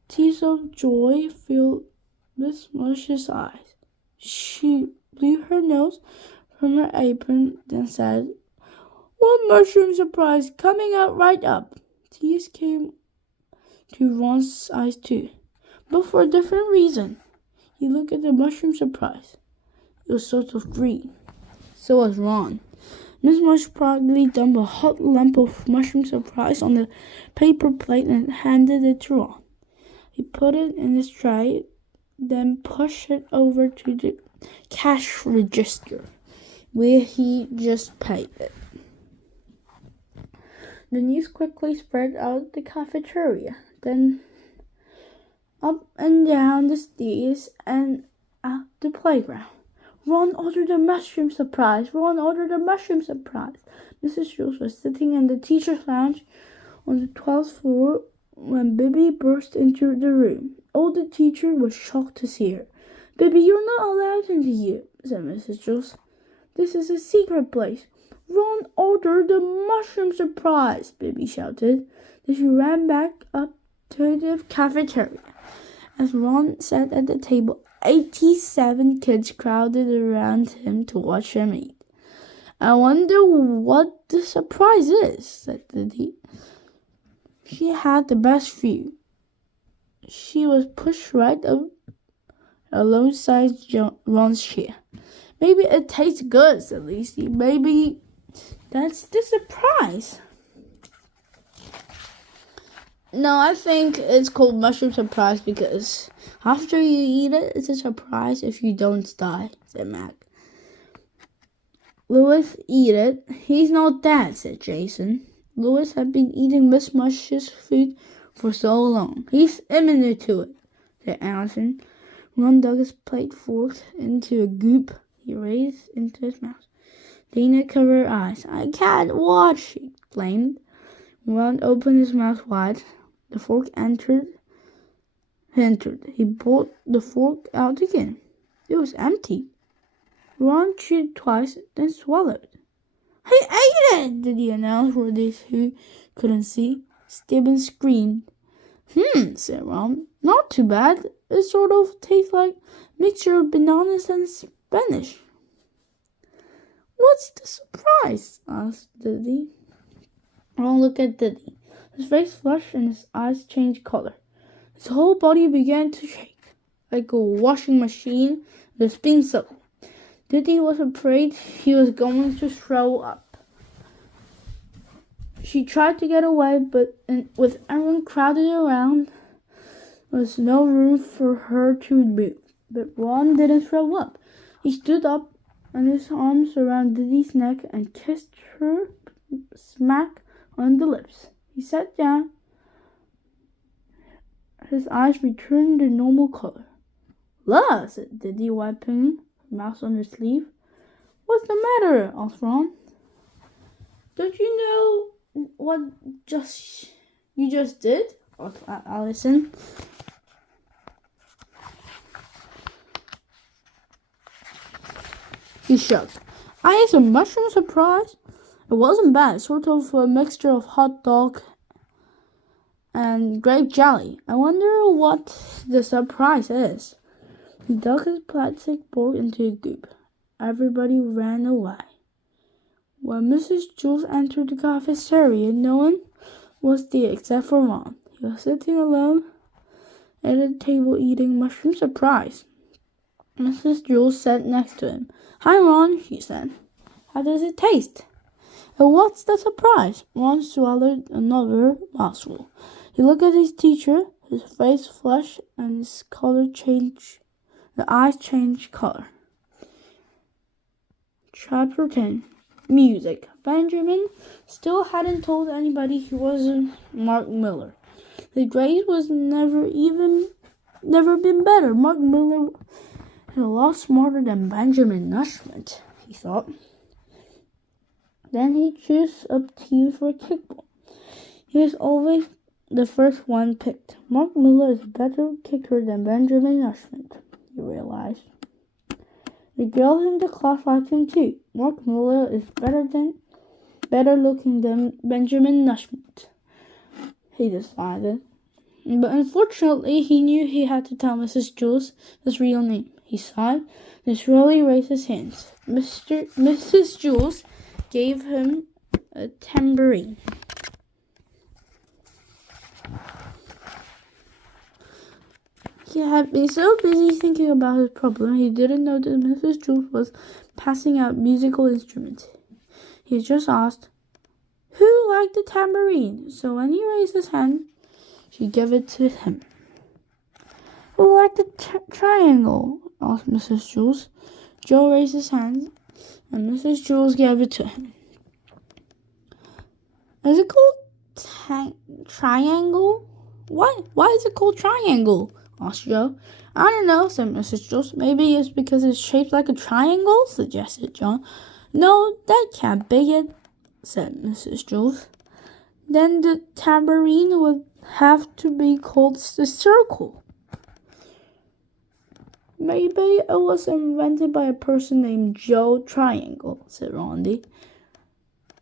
Tears of joy filled Miss Mush's eyes. She blew her nose from her apron, then said, One mushroom surprise coming out right up. Tears came to Ron's eyes too, but for a different reason. He looked at the mushroom surprise. It was sort of green. So was Ron. Miss Mush proudly dumped a hot lump of mushroom surprise on the paper plate and handed it to Ron. He put it in his tray, then pushed it over to the cash register, where he just paid it. The news quickly spread out the cafeteria, then up and down the stairs and out the playground. Ron ordered a mushroom surprise. Ron ordered a mushroom surprise. Mrs. Jules was sitting in the teacher's lounge on the 12th floor when Bibi burst into the room. Oh, the teacher was shocked to see her. Bibi, you're not allowed into here, said Mrs. Jules. This is a secret place. Ron ordered a mushroom surprise, Bibi shouted. Then she ran back up to the cafeteria. As Ron sat at the table, 87 kids crowded around him to watch him eat. I wonder what the surprise is, said Diddy. She had the best view. She was pushed right up alongside Ron's chair. Maybe it tastes good, said Lacey. Maybe that's the surprise. No, I think it's called mushroom surprise because after you eat it, it's a surprise if you don't die, said Mac. Louis, eat it. He's not dead, said Jason. Louis had been eating Miss Mush's food for so long. He's immune to it, said Allison. Ron dug his plate fork into a goop he raised into his mouth. Dana covered her eyes. I can't watch, she exclaimed. Ron opened his mouth wide. The fork entered. He pulled the fork out again. It was empty. Ron chewed twice, then swallowed. He ate it, Diddy announced for those who couldn't see. Stephen screamed. Said Ron. Not too bad. It sort of tastes like mixture of bananas and Spanish. What's the surprise? Asked Diddy. Ron looked at Diddy. His face flushed and his eyes changed color. His whole body began to shake, like a washing machine with a spin cycle. Diddy was afraid he was going to throw up. She tried to get away, but with everyone crowded around, there was no room for her to move. But Ron didn't throw up. He stood up on his arms around Diddy's neck and kissed her smack on the lips. He sat down His eyes returned to normal color. "Look," said Diddy, wiping her mouth on her sleeve. "What's the matter?" asked Ron. "Don't you know what you just did?" asked Allison. He shrugged. "I ate some mushroom surprise. It wasn't bad, sort of a mixture of hot dog and grape jelly. I wonder what the surprise is." He dug his plastic board into a goop. Everybody ran away. When Mrs. Jules entered the cafeteria, no one was there except for Ron. He was sitting alone at a table eating mushroom surprise. Mrs. Jules sat next to him. "Hi, Ron," she said. "How does it taste?" "And what's the surprise?" Ron swallowed another mouthful. He looked at his teacher. His face flushed and his color changed. The eyes changed color. Chapter 10. Music. Benjamin still hadn't told anybody he wasn't Mark Miller. His grade was never been better. Mark Miller is a lot smarter than Benjamin Nushment, he thought. Then he chose a team for kickball. He was always the first one picked. Mark Miller is a better kicker than Benjamin Nushment, he realized. The girls in the class liked him too. Mark Miller is better looking than Benjamin Nushment, he decided. But unfortunately, he knew he had to tell Mrs. Jules his real name. He sighed and slowly raised his hands. Mrs. Jules gave him a tambourine. He had been so busy thinking about his problem, he didn't know that Mrs. Jules was passing out musical instruments. He just asked, "Who liked the tambourine?" So when he raised his hand, she gave it to him. "Who liked the triangle?" asked Mrs. Jules. Joe raised his hand, and Mrs. Jules gave it to him. "Is it called triangle? Why is it called triangle?" asked Joe. "I don't know," said Mrs. Jules. "Maybe it's because it's shaped like a triangle," suggested John. "No, that can't be it," said Mrs. Jules. "Then the tambourine would have to be called the circle." "Maybe it was invented by a person named Joe Triangle," said Rondi.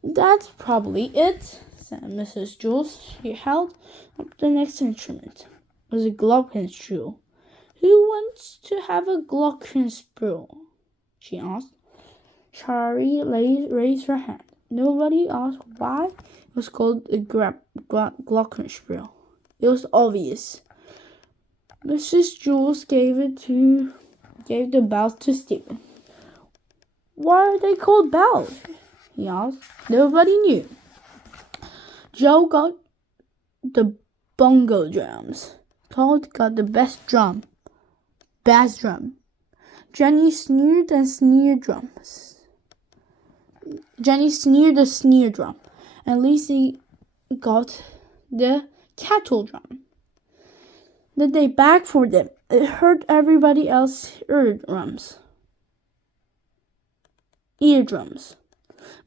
"That's probably it," said Mrs. Jules. She held up the next instrument. It was a glockenspiel. "Who wants to have a glockenspiel?" she asked. Shari raised her hand. Nobody asked why it was called a glockenspiel. It was obvious. Mrs. Jules gave the bells to Stephen. "Why are they called bells?" he asked. Nobody knew. Joe got the bongo drums. Todd got the bass drum. Jenny sneered the snare drum. And Lizzie got the cattle drum. Then they back for them. It hurt everybody else's eardrums.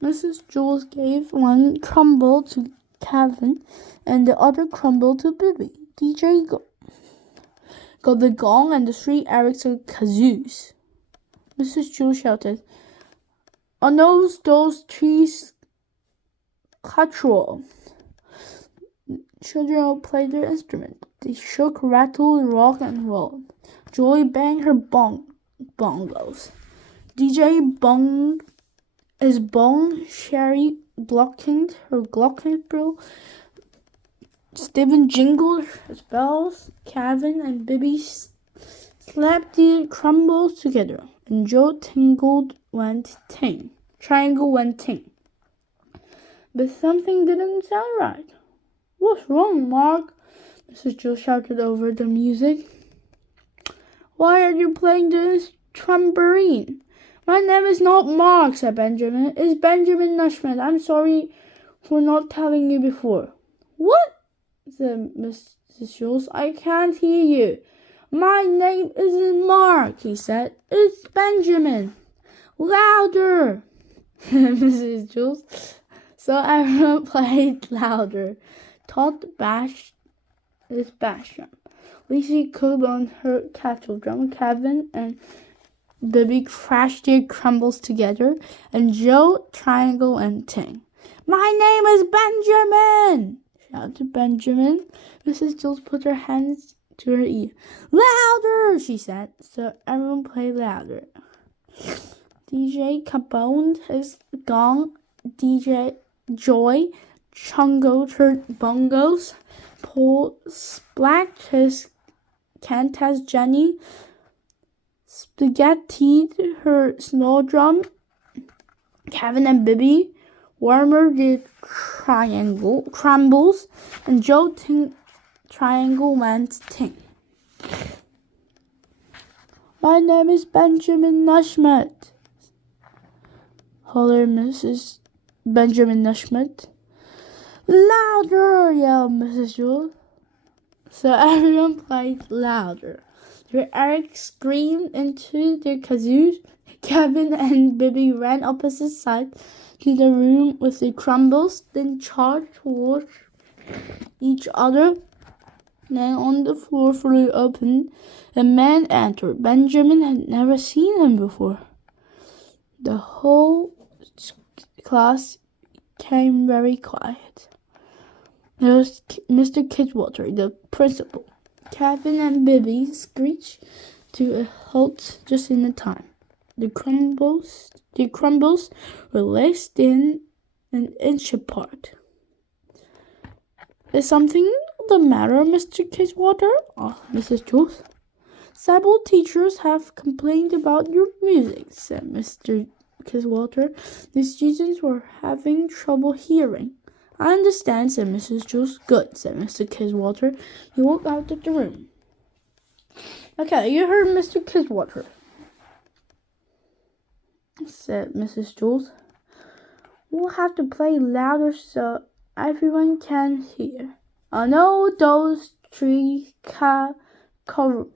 Mrs. Jules gave one crumble to Kevin and the other crumble to Bibi. DJ got the gong and the 3 Erics and kazoos. Mrs. Jules shouted, "On those trees, cultural." Children played their instrument. They shook, rattled, rocked, and rolled. Joy banged her bongos. DJ bonged his bong. Sherry glockened her glockenspiel. Stephen jingled his bells. Kevin and Bibi slapped the crumbles together. And Joe Triangle went ting. But something didn't sound right. "What's wrong, Mark?" Mrs. Joe shouted over the music. "Why are you playing the tambourine?" "My name is not Mark," said Benjamin. "It's Benjamin Nushman. I'm sorry for not telling you before." "What?" said Mrs. Jules. I can't hear you. My name isn't Mark, he said. It's Benjamin. Louder, Mrs. Jules. So everyone played louder. Todd bashed his bass drum. Lizzie cooked on her kettle drum. Kevin and Bibby crashed their crumbles together. And Joe, Triangle, and Ting. My name is Benjamin, shouted Benjamin. Mrs. Jules put her hands to her ear. Louder, she said. So everyone played louder. DJ kaboned his gong. DJ Joy chungoed her bongos. Paul splacked his cantas. Jenny spaghettied her snore drum. Kevin and Bibby Warmer did crumbles, and Joe Triangle went ting. My name is Benjamin Nushmet, hollered Mrs. Benjamin Nushmet. Louder, yelled Mrs. Jules. So everyone played louder. Eric screamed into their kazoos. Kevin and Bibby ran opposite sides to the room with the crumbles, then charged towards each other. Then on the floor flew open. A man entered. Benjamin had never seen him before. The whole class became very quiet. There was Mr. Kidwater, the principal. Kevin and Bibby screeched to a halt just in time. The crumbles were laced in an inch apart. Is something the matter, Mr. Kidwater? asked Mrs. Jules. Several teachers have complained about your music, said Mr. Kidwater. The students were having trouble hearing. I understand, said Mrs. Jules. Good, said Mr. Kidwater. He walked out of the room. Okay, you heard Mr. Kidwater, said Mrs. Jules. We'll have to play louder so everyone can hear. I know those trees cutthroat.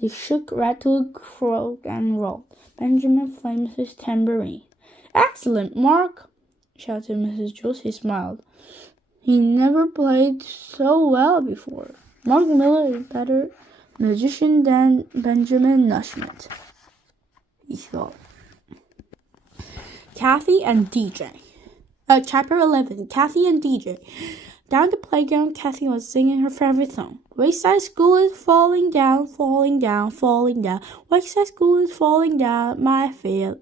They shook, rattled, croaked, and rolled. Benjamin flamed his tambourine. Excellent, Mark, shouted Mrs. Jules. He smiled. He never played so well before. Mark Miller is a better magician than Benjamin Nushmet, he thought. Kathy and DJ. Chapter 11. Kathy and DJ. Down the playground, Kathy was singing her favorite song. Wayside School is falling down, falling down, falling down. Wayside School is falling down, my fair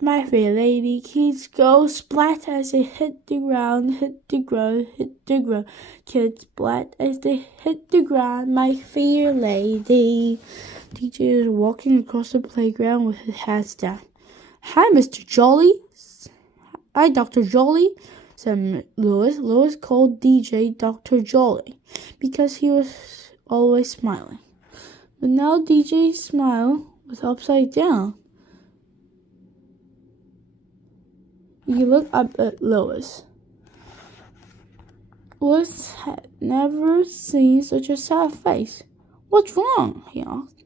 lady. Kids go splat as they hit the ground, hit the ground, hit the ground. Kids splat as they hit the ground, my fair lady. DJ is walking across the playground with his hat down. Hi, Mr. Jolly. Hi, Dr. Jolly, said Louis. Louis called DJ Dr. Jolly because he was always smiling. But now DJ's smile was upside down. He looked up at Louis. Louis had never seen such a sad face. What's wrong? He asked.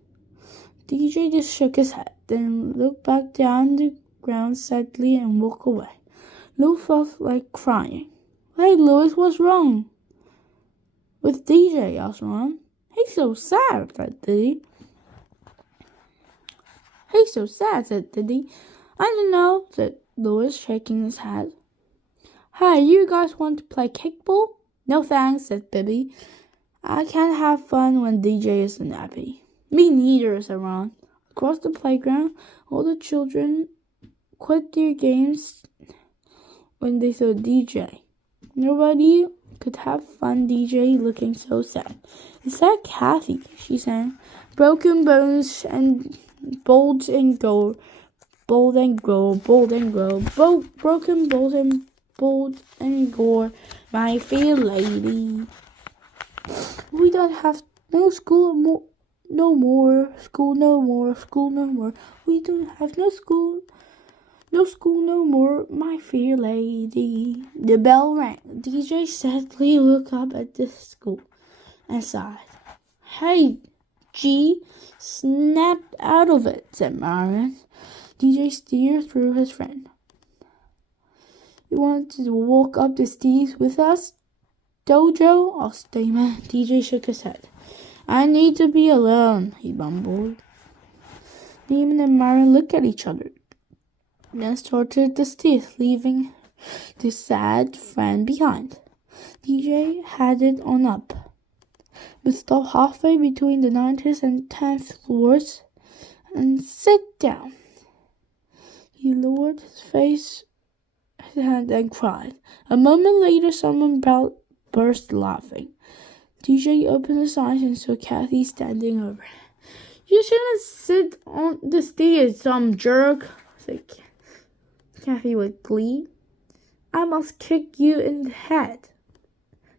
DJ just shook his head, then looked back down the ground sadly and walked away. Lou felt like crying. Hey, Louis, what's wrong with DJ? Asked Ron. He's so sad, said Diddy. He's so sad, said Diddy. I don't know, said Louis, shaking his head. Hey, you guys want to play kickball? No thanks, said Bibby. I can't have fun when DJ isn't happy. Me neither, said Ron. Across the playground, all the children quit their games when they saw DJ. Nobody could have fun, DJ looking so sad. Is that Kathy? She sang. Broken bones and bold and go, bold and grow, bold and grow, broken bones and bold and gore, my fair lady. We don't have no school no more, school no more, school no more. We don't have no school No school no more, my fair lady. The bell rang. DJ sadly looked up at the school and sighed. Hey, G, snap out of it, said Marion. DJ steered through his friend. You want to walk up the stairs with us, Dojo? Asked Damon. DJ shook his head. I need to be alone, he mumbled. Damon and Marion looked at each other, then started the stairs, leaving the sad friend behind. DJ headed on up, but stopped halfway between the 9th and 10th floors and sit down. He lowered his face, his hand, and cried. A moment later, someone burst laughing. DJ opened his eyes and saw Kathy standing over him. You shouldn't sit on the stairs, some jerk, said Kathy with glee. I must kick you in the head.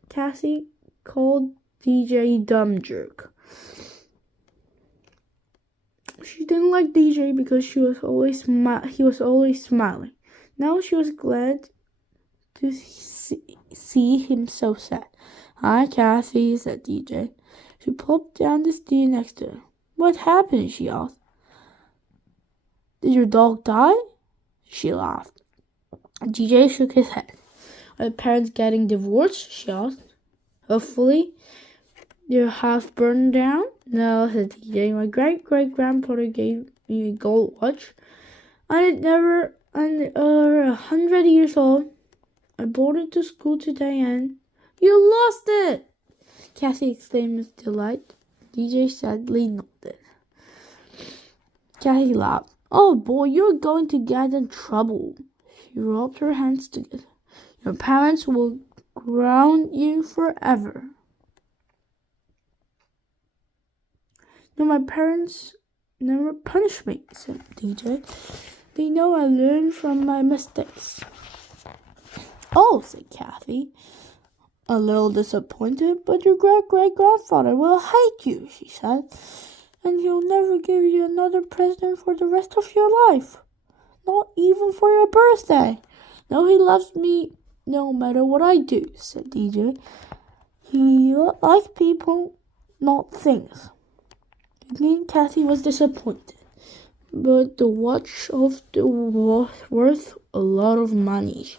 Kathy called DJ dumb jerk. She didn't like DJ because he was always smiling. Now she was glad to see him so sad. Hi, Kathy, said DJ. She plopped down the stair next to her. What happened? She asked. Did your dog die? She laughed. DJ shook his head. Are the parents getting divorced? She asked. Hopefully. Your house burned down? No, said DJ. My great-great-grandfather gave me a gold watch. I'm 100 years old. I brought it to school today and... You lost it! Kathy exclaimed with delight. DJ sadly nodded. Kathy laughed. Oh boy, you're going to get in trouble. She rubbed her hands together. Your parents will ground you forever. No, my parents never punish me, said DJ. They know I learn from my mistakes. Oh, said Kathy, a little disappointed, but your great-great-grandfather will hate you, she said, and he'll never give you another present for the rest of your life, not even for your birthday. No, he loves me no matter what I do, said DJ. He likes people, not things. Again, Kathy was disappointed, but the watch was worth a lot of money.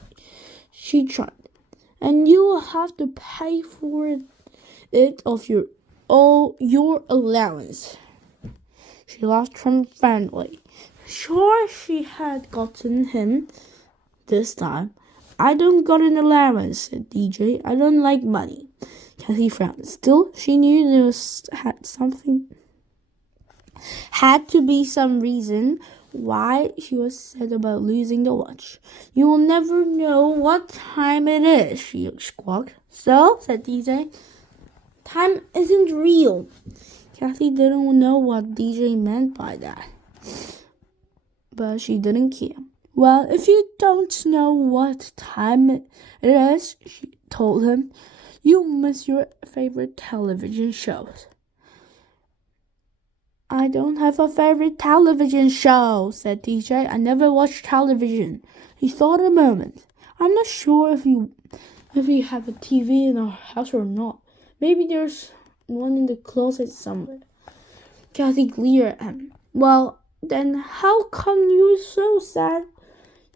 She tried. And you will have to pay for it of your allowance. She laughed triumphantly. Sure, she had gotten him this time. I don't got an allowance, said DJ. I don't like money. Kathy frowned. Still, she knew there had to be some reason why she was sad about losing the watch. You will never know what time it is, she squawked. So, said DJ, time isn't real. Kathy didn't know what DJ meant by that, but she didn't care. Well, if you don't know what time it is, she told him, you'll miss your favorite television shows. I don't have a favorite television show, said DJ. I never watch television. He thought a moment. I'm not sure if you have a TV in our house or not. Maybe there's one in the closet somewhere. Kathy glared at him. Well, then how come you're so sad?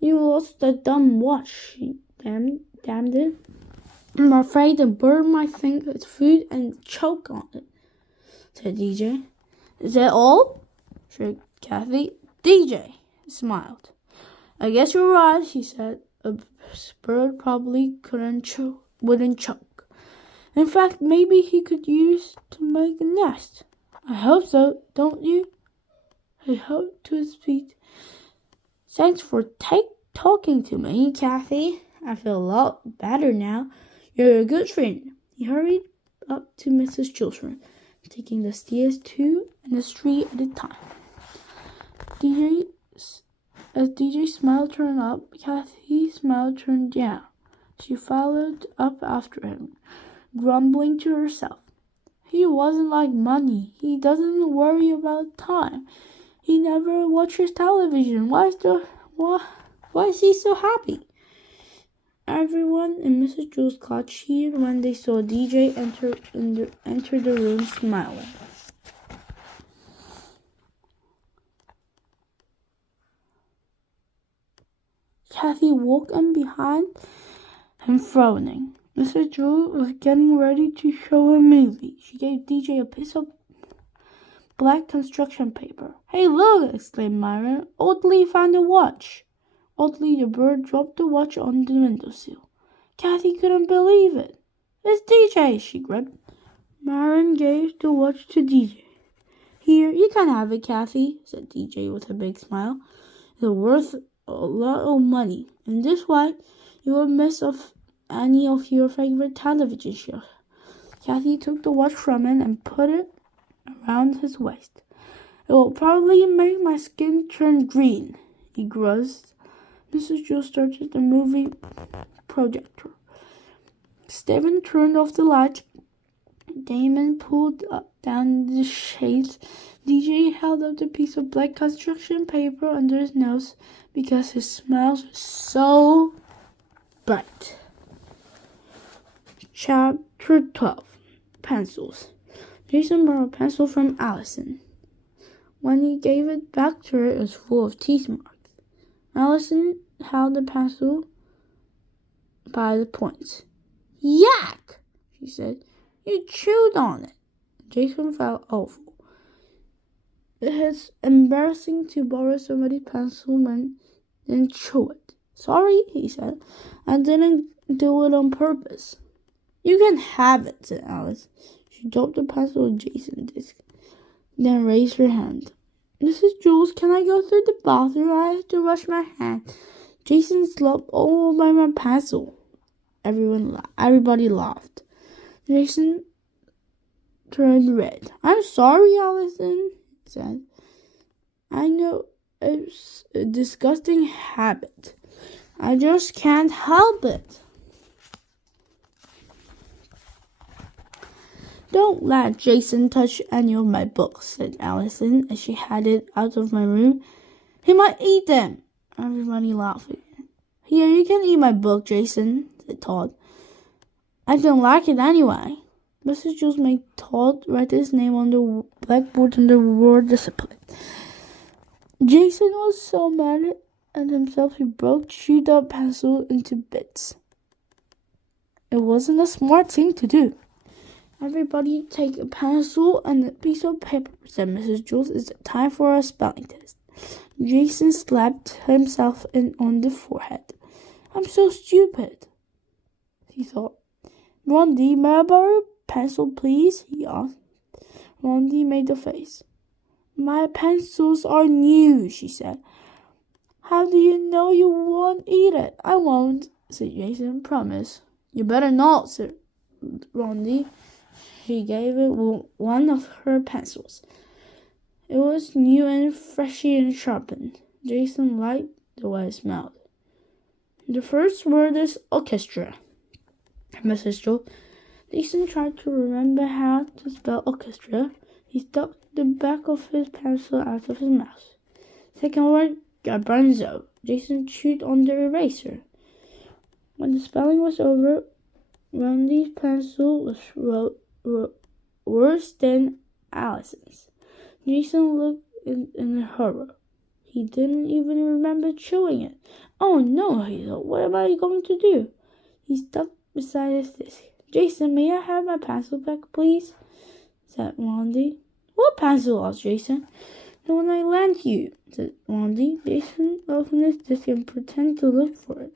You lost that dumb watch. She damned it. I'm afraid the bird might think it's food and choke on it, said DJ. Is that all? Shrieked Kathy. DJ smiled. I guess you're right, he said. A bird probably wouldn't choke. In fact, maybe he could use to make a nest. I hope so, don't you? He hopped to his feet. Thanks for talking to me, Kathy. I feel a lot better now. You're a good friend. He hurried up to Mrs. Chiltern, taking the stairs 2 and 3 at a time. As DJ smile turned up, Kathy's smile turned down. She followed up after him, grumbling to herself. He wasn't like money. He doesn't worry about time. He never watches television. Why Why is he so happy? Everyone in Mrs. Jules' class cheered when they saw DJ enter the room smiling. Kathy walked in behind him frowning. Mrs. Jules was getting ready to show a movie. She gave DJ a piece of black construction paper. "Hey, look!" exclaimed Myron. "Oddly found a watch." Oddly, the bird dropped the watch on the windowsill. Kathy couldn't believe it. "It's DJ!" she grinned. Myron gave the watch to DJ. "Here, you can have it, Kathy," said DJ with a big smile. "It's worth a lot of money, and this way you won't miss any of your favorite television shows." Kathy took the watch from him and put it around his waist. "It will probably make my skin turn green," he groused. Mrs. Jules started the movie projector. Stephen turned off the lights. Damon pulled down the shades. DJ held up the piece of black construction paper under his nose because his smiles were so bright. Chapter 12. Pencils. Jason borrowed a pencil from Allison. When he gave it back to her, it was full of teeth marks. Allison held the pencil by the points. "Yak!" she said. "You chewed on it." Jason felt awful. It's embarrassing to borrow somebody's pencil and then chew it. "Sorry," he said. "I didn't do it on purpose." "You can have it," said Alice. She dropped the pencil on Jason's desk, then raised her hand. "Mrs. Jules, can I go through the bathroom? I have to wash my hands. Jason slopped all over my pencil." Everybody laughed. Jason turned red. "I'm sorry, Allison," he said. "I know it's a disgusting habit. I just can't help it." "Don't let Jason touch any of my books," said Allison as she headed out of my room. "He might eat them." Everybody laughed again. "Here, you can eat my book, Jason," said Todd. "I don't like it anyway." Mrs. Jules made Todd write his name on the blackboard under word discipline. Jason was so mad at himself he broke chewed up pencil into bits. It wasn't a smart thing to do. "Everybody take a pencil and a piece of paper," said Mrs. Jules. "It's time for a spelling test." Jason slapped himself on the forehead. "I'm so stupid," he thought. "Rondi, may I borrow a pencil, please?" he asked. Rondi made a face. "My pencils are new," she said. "How do you know you won't eat it?" "I won't," said Jason. "Promise." "You better not," said Rondi. She gave it one of her pencils. It was new and freshy and sharpened. Jason liked the way it smelled. "The first word is orchestra," Mrs. Jules. Jason tried to remember how to spell orchestra. He stuck the back of his pencil out of his mouth. "Second word, garbanzo." Jason chewed on the eraser. When the spelling was over, Randy's pencil was worse than Allison's. Jason looked in horror. He didn't even remember chewing it. "Oh no," he thought. "What am I going to do?" He stopped beside his desk. "Jason, may I have my pencil back, please?" said Randy. "What pencil?" asked Jason. "The one I lent you," said Randy. Jason opened his desk and pretended to look for it.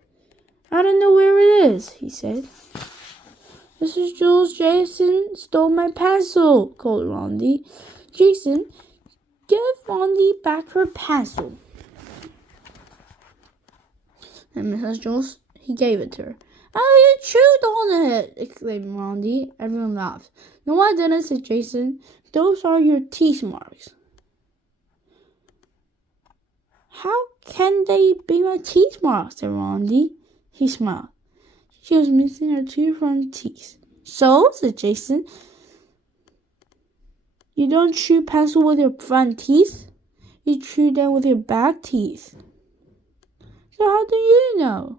"I don't know where it is," he said. "Mrs. Jules, Jason stole my pencil," called Randy. "Jason, give Randy back her pencil." And Mrs. Jules, he gave it to her. "Oh, you chewed on it!" exclaimed Randy. Everyone laughed. "No, I didn't," said Jason. "Those are your teeth marks." "How can they be my teeth marks?" said Randy. He smiled. She was missing her two front teeth. "So," said Jason, "you don't chew pencil with your front teeth? You chew them with your back teeth." So how do you know?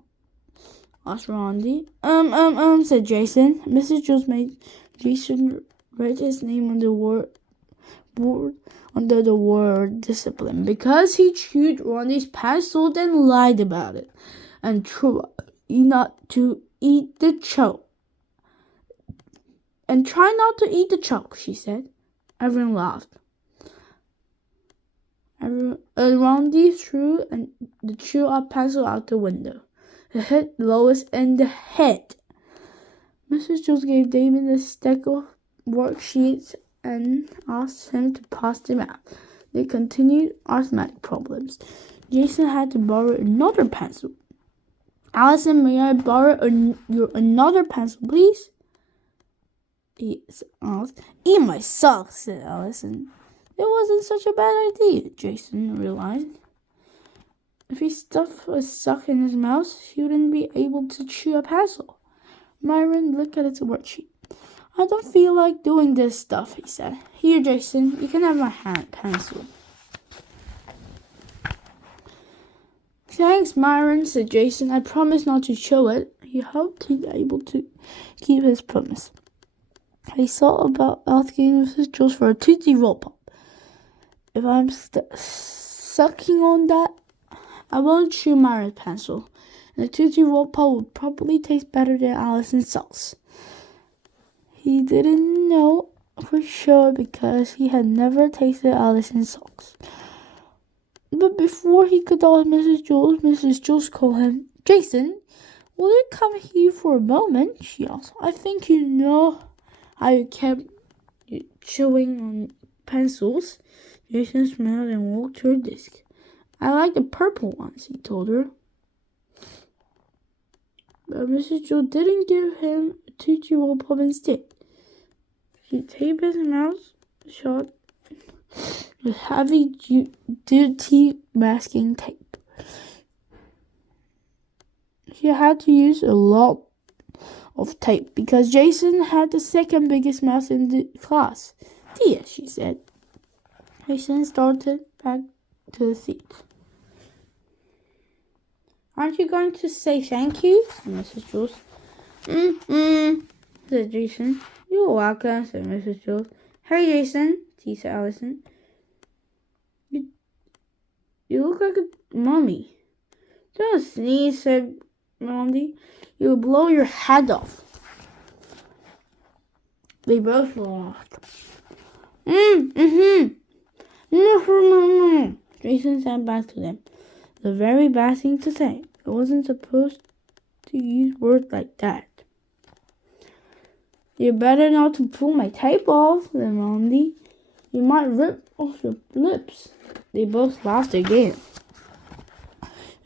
Asked Randy. Said Jason. Mrs. Jules made Jason write his name on the board under the word discipline because he chewed Randy's pencil and lied about it and tried not to eat the choke. And try not to eat the choke, she said. Everyone laughed. Randy threw the chewed-up pencil out the window. It hit Lois in the head. Mrs. Jules gave Damon a stack of worksheets and asked him to pass them out. They continued arithmetic problems. Jason had to borrow another pencil. Allison, may I borrow another pencil, please? He asked. Eat my socks, said Allison. It wasn't such a bad idea, Jason realized. If he stuffed a sock in his mouth, he wouldn't be able to chew a pencil. Myron looked at his worksheet. I don't feel like doing this stuff, he said. Here, Jason, you can have my pencil. Thanks, Myron, said Jason. I promise not to chew it. He hoped he'd be able to keep his promise. He thought about asking Mrs. Jules for a Tootsie Roll Pop. If I'm sucking on that, I won't chew Myron's pencil. And the Tootsie Roll Pop would probably taste better than Allison's sauce. He didn't know for sure because he had never tasted Allison's sauce. But before he could ask Mrs. Jules called him. Jason, will you come here for a moment? She asked. I think you know how you kept chewing on pencils. Jason smiled and walked to her desk. I like the purple ones, he told her. But Mrs. Jules didn't give him a Tootsie Roll Pop instead. She taped his mouth shut with heavy-duty masking tape. She had to use a lot of tape because Jason had the second biggest mouth in the class. Dear, she said. Jason started back to the seat. Aren't you going to say thank you? Said Mrs. Jules. Said Jason. You're welcome, said Mrs. Jules. Hey, Jason, teased Allison. You look like a mummy. Don't sneeze, said Randy. You'll blow your head off. They both laughed. Jason said back to them. The very bad thing to say. I wasn't supposed to use words like that. You better not to pull my tape off, said Randy. You might rip off your lips. They both laughed again.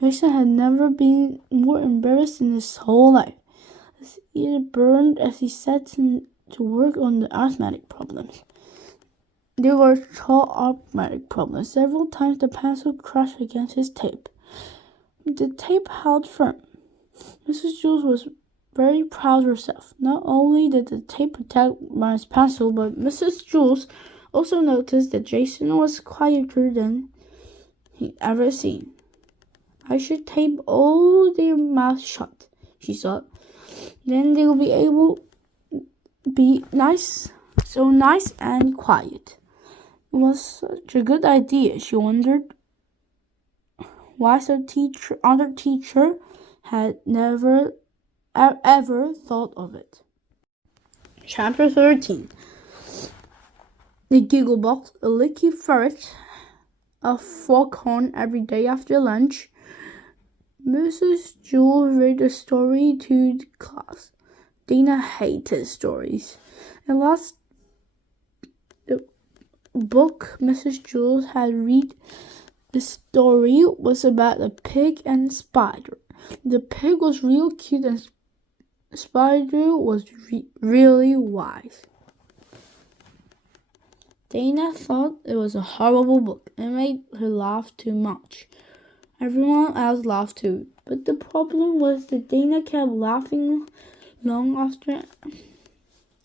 Jason had never been more embarrassed in his whole life. His ear burned as he set to work on the arithmetic problems. They were tall arithmetic problems. Several times the pencil crashed against his tape. The tape held firm. Mrs. Jules was very proud of herself. Not only did the tape protect Myron's pencil, but Mrs. Jules also noticed that Jason was quieter than he'd ever seen. I should tape all their mouths shut, she thought. Then they will be able to be so nice and quiet. It was such a good idea, she wondered why some other teacher had never ever thought of it. Chapter 13. The Giggle Box. A licky ferret, a foghorn every day after lunch. Mrs. Jules read a story to the class. Dana hated stories. The last book Mrs. Jules had read the story was about a pig and a spider. The pig was real cute and the spider was really wise. Dana thought it was a horrible book. It made her laugh too much. Everyone else laughed too. But the problem was that Dana kept laughing long after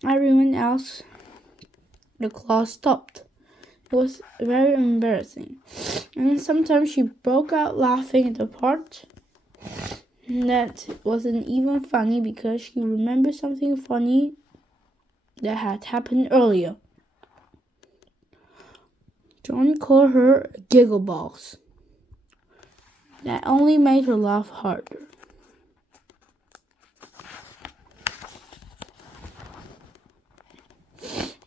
everyone else in the class stopped. It was very embarrassing. And sometimes she broke out laughing at the part That wasn't even funny because she remembered something funny that had happened earlier. John called her giggle balls. That only made her laugh harder.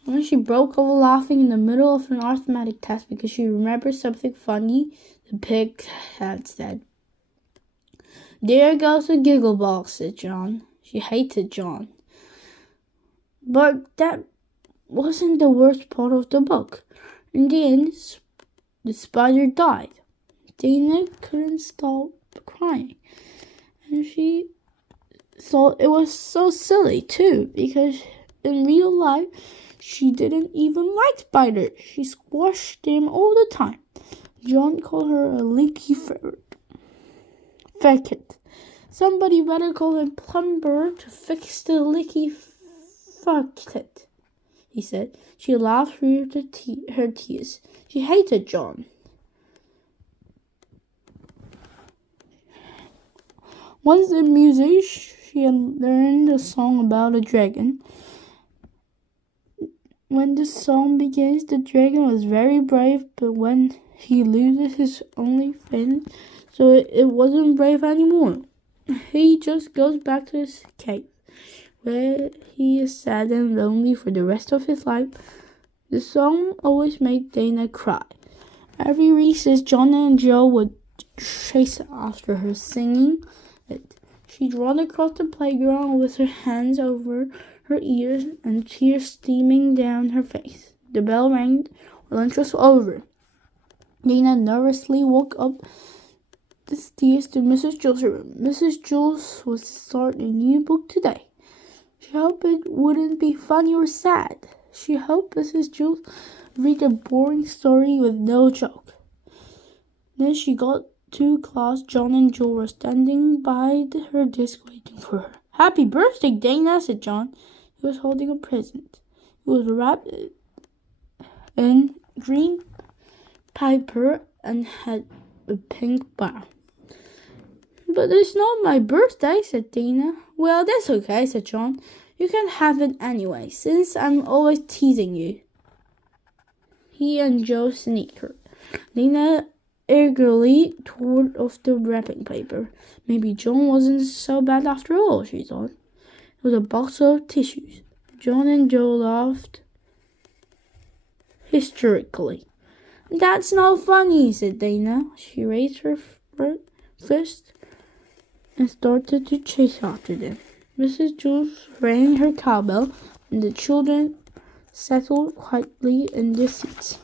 When she broke over laughing in the middle of an arithmetic test because she remembered something funny, the pig had said. "There goes the giggle ball," said John. She hated John. But that wasn't the worst part of the book. In the end, the spider died. Dana couldn't stop crying. And she thought it was so silly too, because in real life, she didn't even like spiders. She squashed them all the time. John called her a leaky ferret. Somebody better call a plumber to fix the leaky ferret, he said. She laughed through her tears. She hated John. Once in music, she had learned a song about a dragon. When the song begins, the dragon was very brave, but when he loses his only friend, so it wasn't brave anymore. He just goes back to his cave, where he is sad and lonely for the rest of his life. The song always made Dana cry. Every recess, John and Joe would chase after her, singing it. She'd run across the playground with her hands over her ears and tears streaming down her face. The bell rang. Lunch was over. Dana nervously walked up the stairs to Mrs. Jules' room. Mrs. Jules would start a new book today. She hoped it wouldn't be funny or sad. She hoped Mrs. Jules read a boring story with no joke. Then she got to class. John and Joe were standing by her desk waiting for her. "Happy birthday, Dana," said John. He was holding a present. It was wrapped in green paper and had a pink bow. "But it's not my birthday," said Dana. "Well, that's okay," said John. "You can have it anyway, since I'm always teasing you." He and Joe snickered. Dana eagerly tore off the wrapping paper. Maybe John wasn't so bad after all, she thought. It was a box of tissues. John and Joe laughed hysterically. "That's not funny," said Dana. She raised her fist and started to chase after them. Mrs. Jules rang her cowbell, and the children settled quietly in their seats.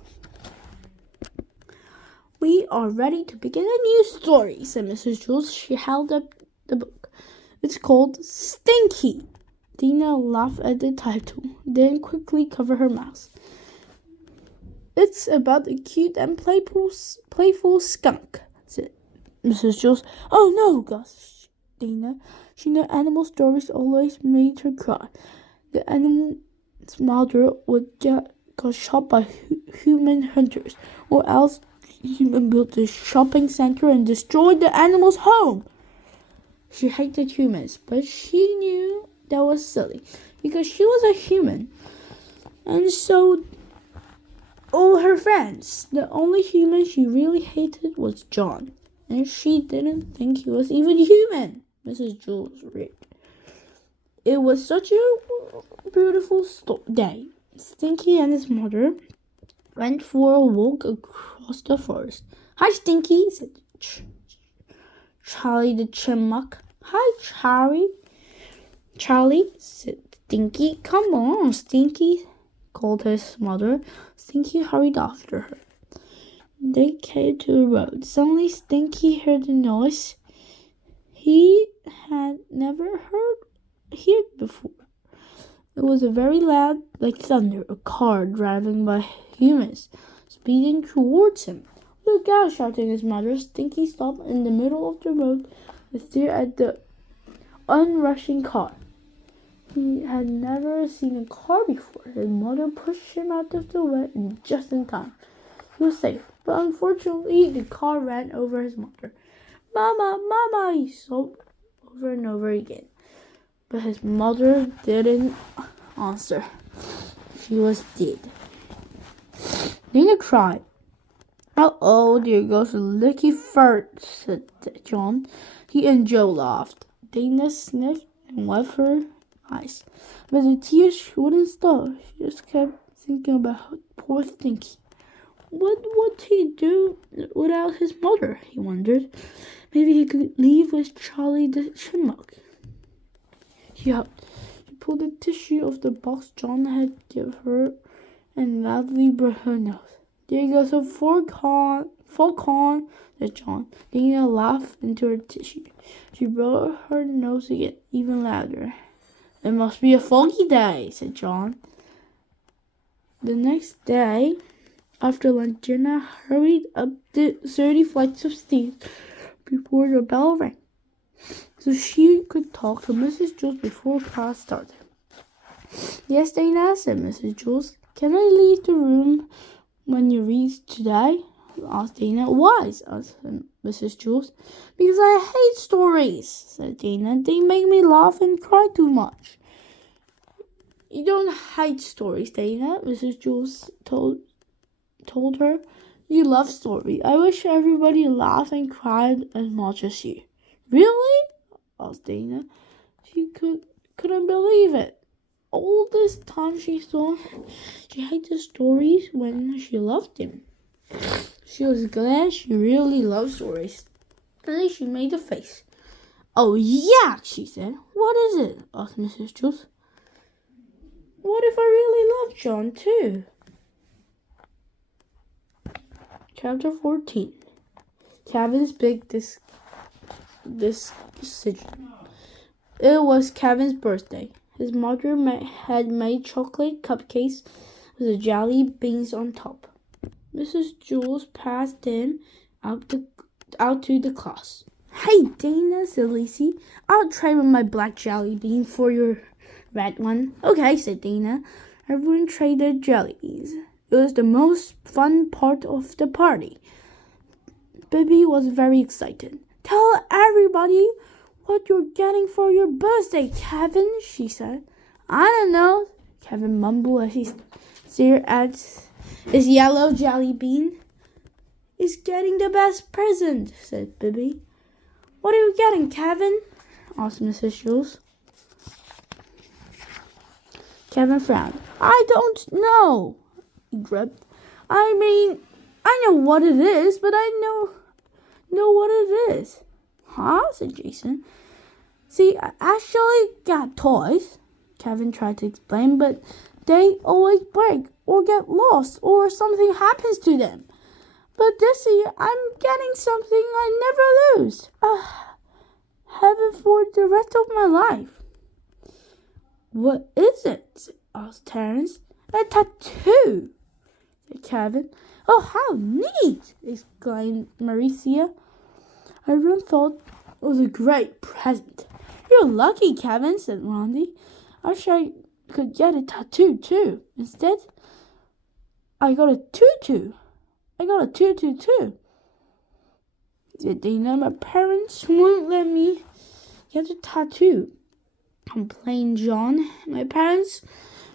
"We are ready to begin a new story," said Mrs. Jules. She held up the book. "It's called Stinky." Dina laughed at the title, then quickly covered her mouth. "It's about a cute and playful skunk," said Mrs. Jules. "Oh no," gasped Dina. She knew animal stories always made her cry. The animal's mother got shot by human hunters, or else human built a shopping center and destroyed the animal's home. She hated humans, but she knew that was silly because she was a human, and so all her friends. The only human she really hated was John, and she didn't think he was even human. Mrs. Jules read. It was such a beautiful day. Stinky and his mother went for a walk across the forest. "Hi, Stinky," said Charlie the chipmunk. "Hi, Charlie." "Charlie," said Stinky. "Come on, Stinky," called his mother. Stinky hurried after her. They came to the road. Suddenly Stinky heard a noise he had never heard before. It was a very loud, like thunder, a car driving by humans, speeding towards him. "Look out!" shouted his mother. Stinky stopped in the middle of the road to stare at the onrushing car. He had never seen a car before. His mother pushed him out of the way just in time. He was safe, but unfortunately the car ran over his mother. Mama, Mama, he sobbed over and over again. But his mother didn't answer. She was dead. Dana cried. Oh, there goes a lucky fart, said John. He and Joe laughed. Dana sniffed and wiped her eyes. But the tears wouldn't stop. She just kept thinking about poor Stinky. What would he do without his mother, he wondered. Maybe he could leave with Charlie the Chipmunk. He pulled the tissue off the box John had given her and loudly blew her nose. There goes a full corn, said John. Dana laughed into her tissue. She blew her nose again, even louder. It must be a foggy day, said John. The next day, after lunch, Jenna hurried up the 30 flights of stairs before the bell rang, so she could talk to Mrs. Jules before class started. Yes, Dana, said Mrs. Jules. Can I leave the room when you read today? Asked Dana. Why? Asked Mrs. Jules. Because I hate stories, said Dana. They make me laugh and cry too much. You don't hate stories, Dana, Mrs. Jules told her. You love stories. I wish everybody laughed and cried as much as you. Really? Asked Dana. She couldn't believe it. All this time she thought she hated stories when she loved them. She was glad she really loved stories. Then she made a face. Oh, yeah, she said. What is it? Asked Mrs. Jules. What if I really love John, too? Chapter 14. Kevin's big decision. It was Kevin's birthday. His mother had made chocolate cupcakes with the jelly beans on top. Mrs. Jules passed them out to the class. Hey, Dana, said Lacey. I'll trade with my black jelly bean for your red one. Okay, said Dana. Everyone traded jelly beans. It was the most fun part of the party. Bibi was very excited. Tell everybody what you're getting for your birthday, Kevin, she said. I don't know, Kevin mumbled as he stared at his yellow jelly bean. He's getting the best present, said Bibi. What are you getting, Kevin? Asked Mrs. Jules. Kevin frowned. I don't know, he gulped. I mean, I know what it is, but I know what it is. Huh? Said Jason. See, I actually got toys, Kevin tried to explain, but they always break or get lost or something happens to them. But this year, I'm getting something I never lose. Have it for the rest of my life. What is it? Asked Terence. A tattoo, said Kevin. Oh, how neat! Exclaimed Maricia. Everyone thought it was a great present. You're lucky, Kevin, said Rondi. I wish I could get a tattoo, too. Instead, I got a tutu. I got a tutu, too. Said Dana. My parents won't let me get a tattoo, complained John. My parents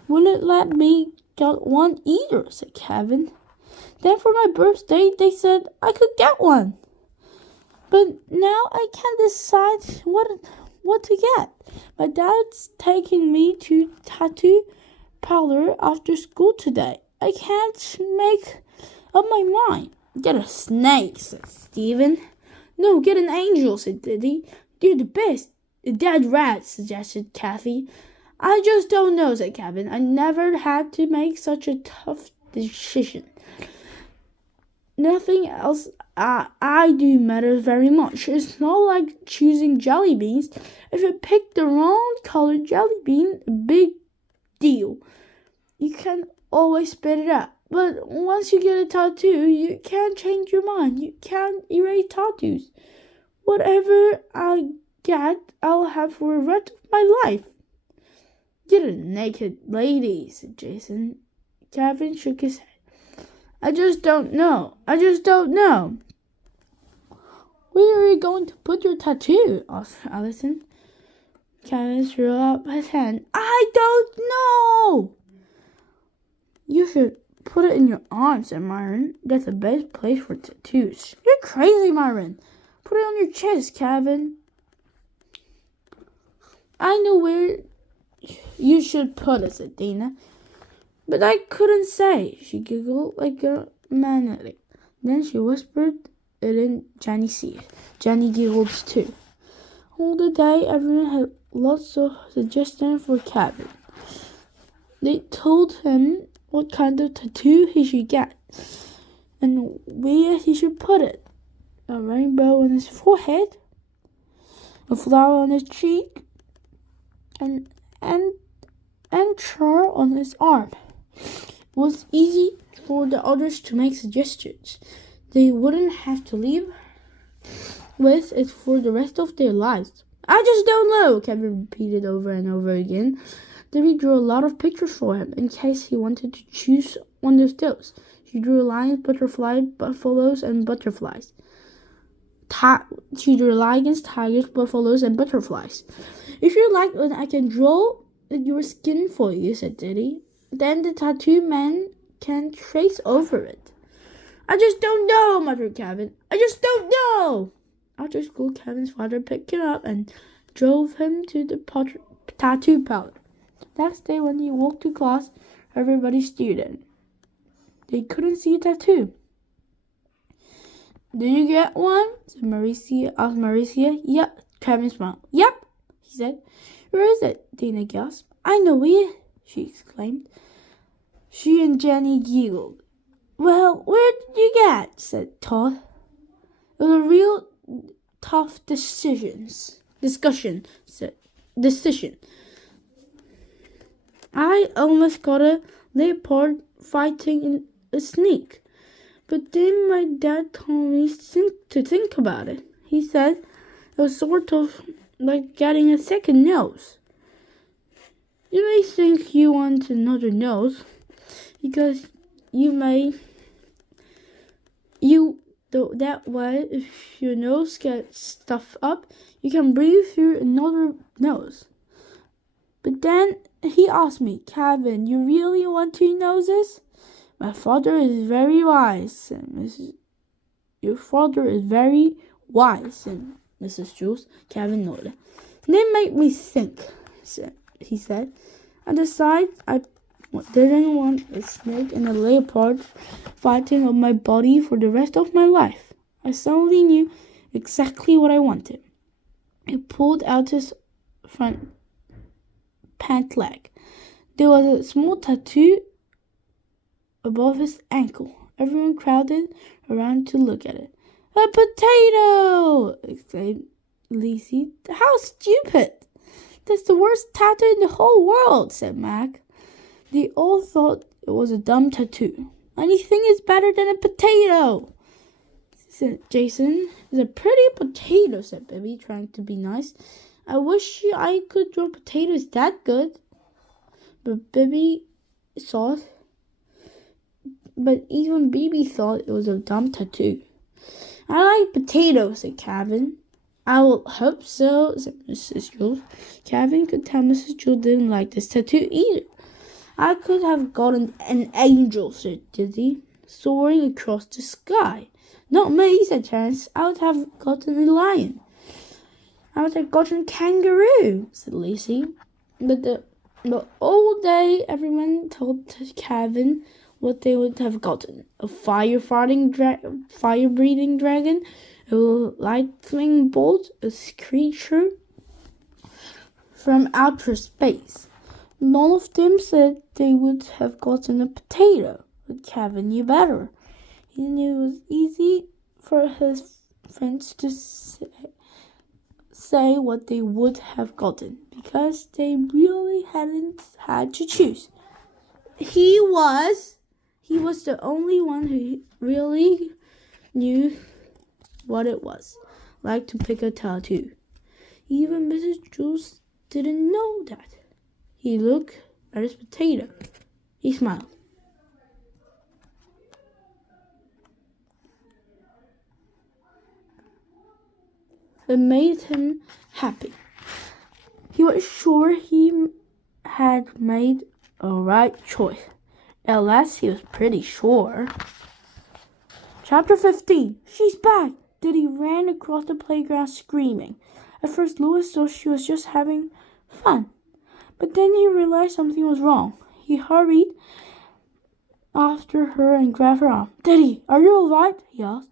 wouldn't let me get one either, said Kevin. Then for my birthday, they said I could get one. But now I can't decide what to get. My dad's taking me to tattoo parlor after school today. I can't make up my mind. Get a snake, said Stephen. No, get an angel, said Diddy. You're the best. A dead rat, suggested Kathy. I just don't know, said Kevin. I never had to make such a tough decision. Nothing else I do matters very much. It's not like choosing jelly beans. If you pick the wrong colored jelly bean, a big deal. You can always spit it out. But once you get a tattoo, you can't change your mind. You can't erase tattoos. Whatever I get, I'll have for the rest of my life. You're a naked lady, said Jason. Kevin shook his head. I just don't know. Where are you going to put your tattoo? Asked Allison. Kevin threw up his hand. I don't know. You should put it in your arm, said Myron. That's the best place for tattoos. You're crazy, Myron. Put it on your chest, Kevin. I know where you should put it, said Dana. But I couldn't say. She giggled like a maniac. Then she whispered it in Jenny's ear. Jenny giggled too. All the day, everyone had lots of suggestions for Kevin. They told him what kind of tattoo he should get and where he should put it. A rainbow on his forehead, a flower on his cheek, and char on his arm. It was easy for the others to make suggestions. They wouldn't have to live with it for the rest of their lives. I just don't know, Kevin repeated over and over again. Debbie drew a lot of pictures for him in case he wanted to choose one of those. She drew lions, butterflies, buffaloes, and butterflies. She drew lions, tigers, buffaloes, and butterflies. If you like, then I can draw your skin for you, said Diddy. Then the tattoo man can trace over it. I just don't know, muttered Kevin. I just don't know. After school, Kevin's father picked him up and drove him to the tattoo parlor. Next day, when he walked to class, everybody stared at him. They couldn't see a tattoo. Did you get one? Asked Maricia. Yep. Kevin smiled. Yep, he said. Where is it? Dana gasped. I know where, she exclaimed. She and Jenny giggled. Well, where did you get? Said Todd. It was a real tough decision. I almost got a leopard fighting in a snake. But then my dad told me to think about it. He said it was sort of like getting a second nose. You may think you want another nose because that way if your nose gets stuffed up, you can breathe through another nose. But then he asked me, Kevin, you really want two noses? My father is very wise, Your father is very wise, said Mrs. Jules. Kevin nodded. They make me think, he said. I decided I didn't want a snake and a leopard fighting on my body for the rest of my life. I suddenly knew exactly what I wanted. He pulled out his front pant leg. There was a small tattoo above his ankle. Everyone crowded around to look at it. A potato! Exclaimed Lizzie. How stupid! That's the worst tattoo in the whole world, said Mac. They all thought it was a dumb tattoo. Anything is better than a potato, said Jason. It's a pretty potato, said Bibby, trying to be nice. I wish I could draw potatoes that good. But even Bibi thought it was a dumb tattoo. I like potatoes, said Kevin. I will hope so, said Mrs. Jules. Kevin could tell Mrs. Jules didn't like this tattoo either. I could have gotten an angel, said Dizzy, soaring across the sky. Not me, said Terence. I would have gotten a lion. I would have gotten a kangaroo, said Lacey. But all day everyone told Kevin what they would have gotten. A fire-breathing dragon, a lightning bolt, a creature from outer space. None of them said they would have gotten a potato, but Kevin knew better. He knew it was easy for his friends to say what they would have gotten, because they really hadn't had to choose. He was the only one who really knew what it was like to pick a tattoo. Even Mrs. Jules didn't know that. He looked at his potato. He smiled. that made him happy. He was sure he had made a right choice. At last, he was pretty sure. Chapter 15. She's back! Diddy ran across the playground screaming. At first, Louis thought she was just having fun. But then he realized something was wrong. He hurried after her and grabbed her arm. Diddy, are you all right? He asked.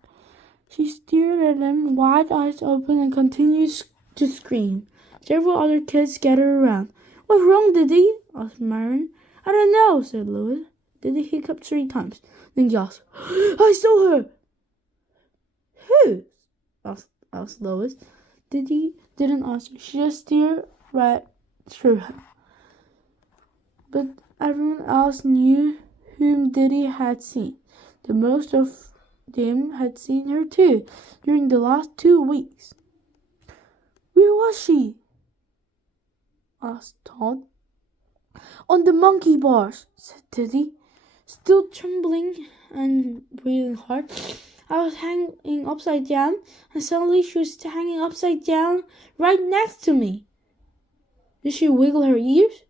She stared at him, wide eyes open, and continued to scream. Several other kids gathered around. What's wrong, Diddy? Asked Myron. I don't know, said Louis. Diddy hiccuped 3 times. Then gasped. I saw her! Who? asked Lois. Diddy didn't answer. She just stared right through him. But everyone else knew whom Diddy had seen. The most of them had seen her too during the last 2 weeks. Where was she? asked Todd. On the monkey bars, said Diddy, still trembling and breathing hard. I was hanging upside down, and suddenly she was hanging upside down right next to me. Did she wiggle her ears?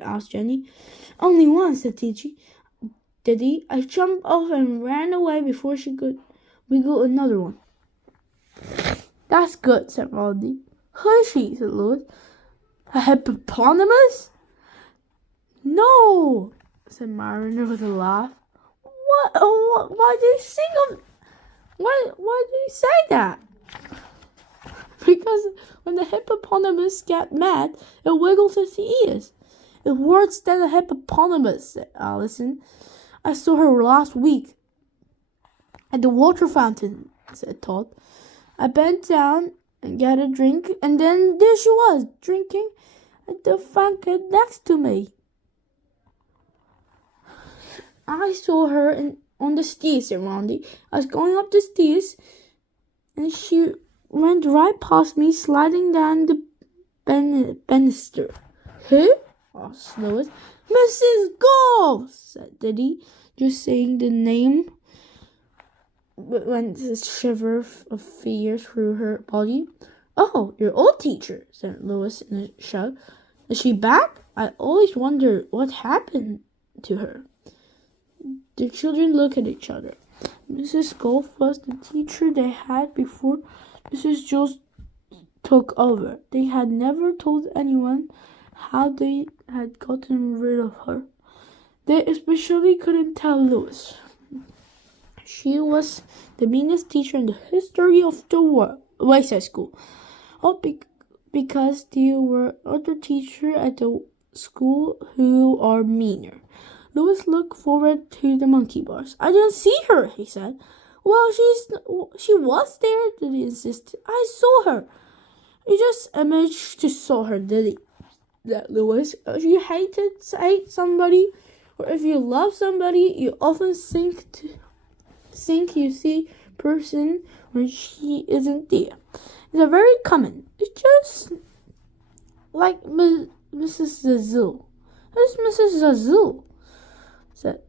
asked Jenny. Only once, said Diddy. I jumped off and ran away before she could wiggle another one. That's good, said Rodney. Who is she? said Louis. A hippopotamus? No, said Mariner with a laugh. What? Oh, why did he sing of? Why did he say that? Because when the hippopotamus got mad, it wiggles its ears. It's worse than a hippopotamus, said Allison. I saw her last week at the water fountain, said Todd. I bent down and got a drink, and then there she was, drinking at the fountain next to me. I saw her on the stairs, said Randy. I was going up the stairs, and she went right past me, sliding down the banister. Who? asked Lois. Mrs. Goff, said Diddy, just saying the name went a shiver of fear through her body. Oh, your old teacher, said Lois in a shout. Is she back? I always wondered what happened to her. The children looked at each other. Mrs. Goff was the teacher they had before Mrs. Jules took over. They had never told anyone how they had gotten rid of her. They especially couldn't tell Louis. She was the meanest teacher in the history of the world, Wayside School. All because there were other teachers at the school who are meaner. Louis looked forward to the monkey bars. I didn't see her, he said. Well, she was there, Diddy insisted. I saw her. You just imaged to saw her, Diddy, said Louis. If you hate somebody, or if you love somebody, you often think you see person when she isn't there. It's a very common. It's just like Mrs. Zazul. Who's Mrs. Zazul? said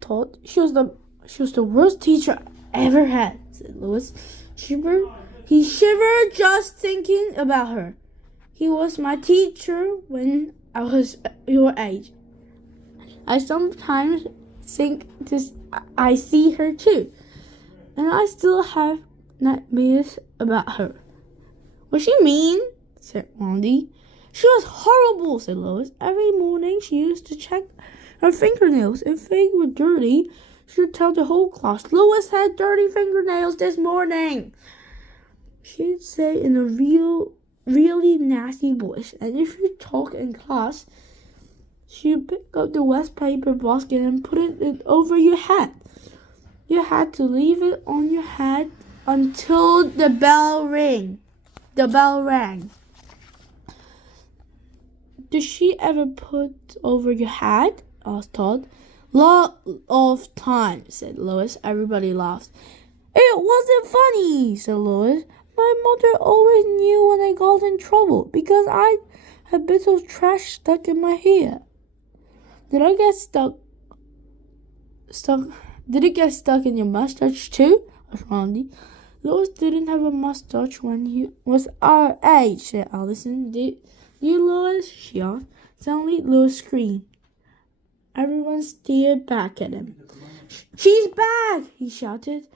Todd. She was the worst teacher I ever had, said Louis. He shivered just thinking about her. He was my teacher when I was your age. I sometimes think I see her too, and I still have nightmares about her. Was she mean? said Randy. She was horrible, said Lois. Every morning she used to check her fingernails. If they were dirty, she would tell the whole class, Lois had dirty fingernails this morning. She'd say in a really nasty voice, and if you talk in class, she'd pick up the wet paper basket and put it over your head. You had to leave it on your head until the bell rang. Did she ever put over your head? asked Todd. Lot of times, said Lois. Everybody laughed. It wasn't funny, said Lois. My mother always knew when I got in trouble because I had bits of trash stuck in my hair. Did it get stuck in your mustache too? asked Randy. Louis didn't have a mustache when he was our age, said Allison. Did you, Louis? She asked. Suddenly, Louis screamed. Everyone stared back at him. She's back! He shouted.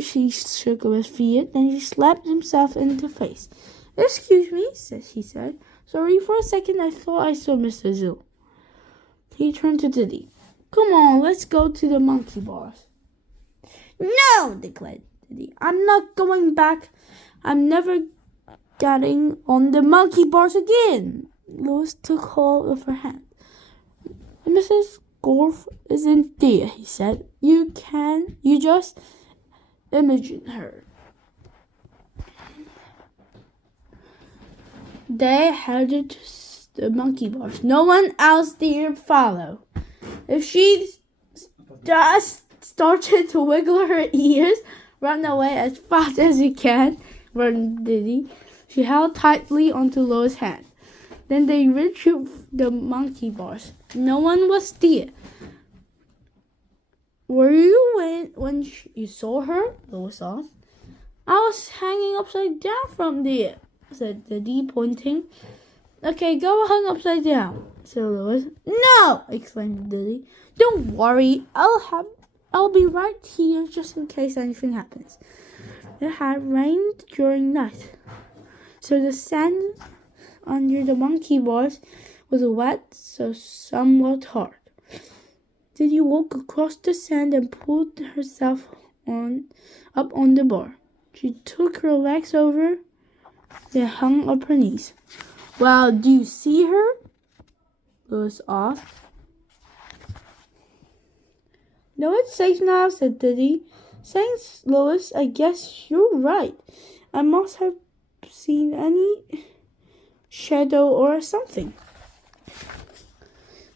She shook with fear. Then he slapped himself in the face. Excuse me, he said. Sorry, for a second I thought I saw Mr. Zoo. He turned to Diddy. Come on, let's go to the monkey bars. No, declared Diddy. I'm not going back. I'm never getting on the monkey bars again. Louis took hold of her hand. Mrs. Gorf isn't there, he said. You just imagine her. They headed to the monkey bars. No one else dared follow. If she just started to wiggle her ears, run away as fast as you can, warned Diddy. She held tightly onto Lois' hand. Then they reached the monkey bars. No one was there. Were you when you saw her? Lois asked. I was hanging upside down from there, said Diddy, pointing. Okay, go hang upside down, said Lois. No! Exclaimed Diddy. Don't worry, I'll be right here just in case anything happens. It had rained during night, so the sand under the monkey bars was wet, so somewhat hard. Diddy walked across the sand and pulled herself up on the bar. She took her legs over, then hung up her knees. Well, do you see her? Louis asked. No, it's safe now, said Diddy. Thanks, Louis. I guess you're right. I must have seen any shadow or something.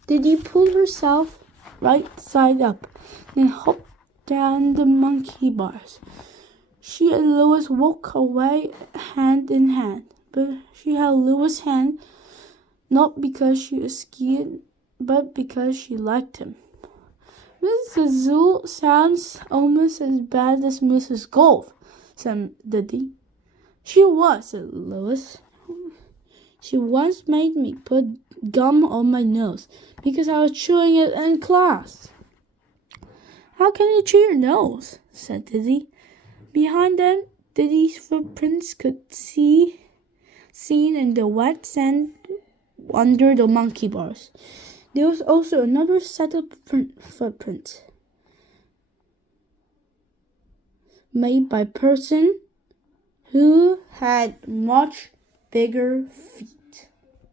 Diddy pulled herself right side up, then hopped down the monkey bars. She and Louis walked away hand in hand, but she held Louis' hand not because she was scared, but because she liked him. Mrs. Zoo sounds almost as bad as Mrs. Golf, said Diddy. She was, said Louis. She once made me put gum on my nose because I was chewing it in class. How can you chew your nose? Said Diddy. Behind them, Diddy's footprints could be seen in the wet sand under the monkey bars. There was also another set of footprints made by a person who had much bigger feet.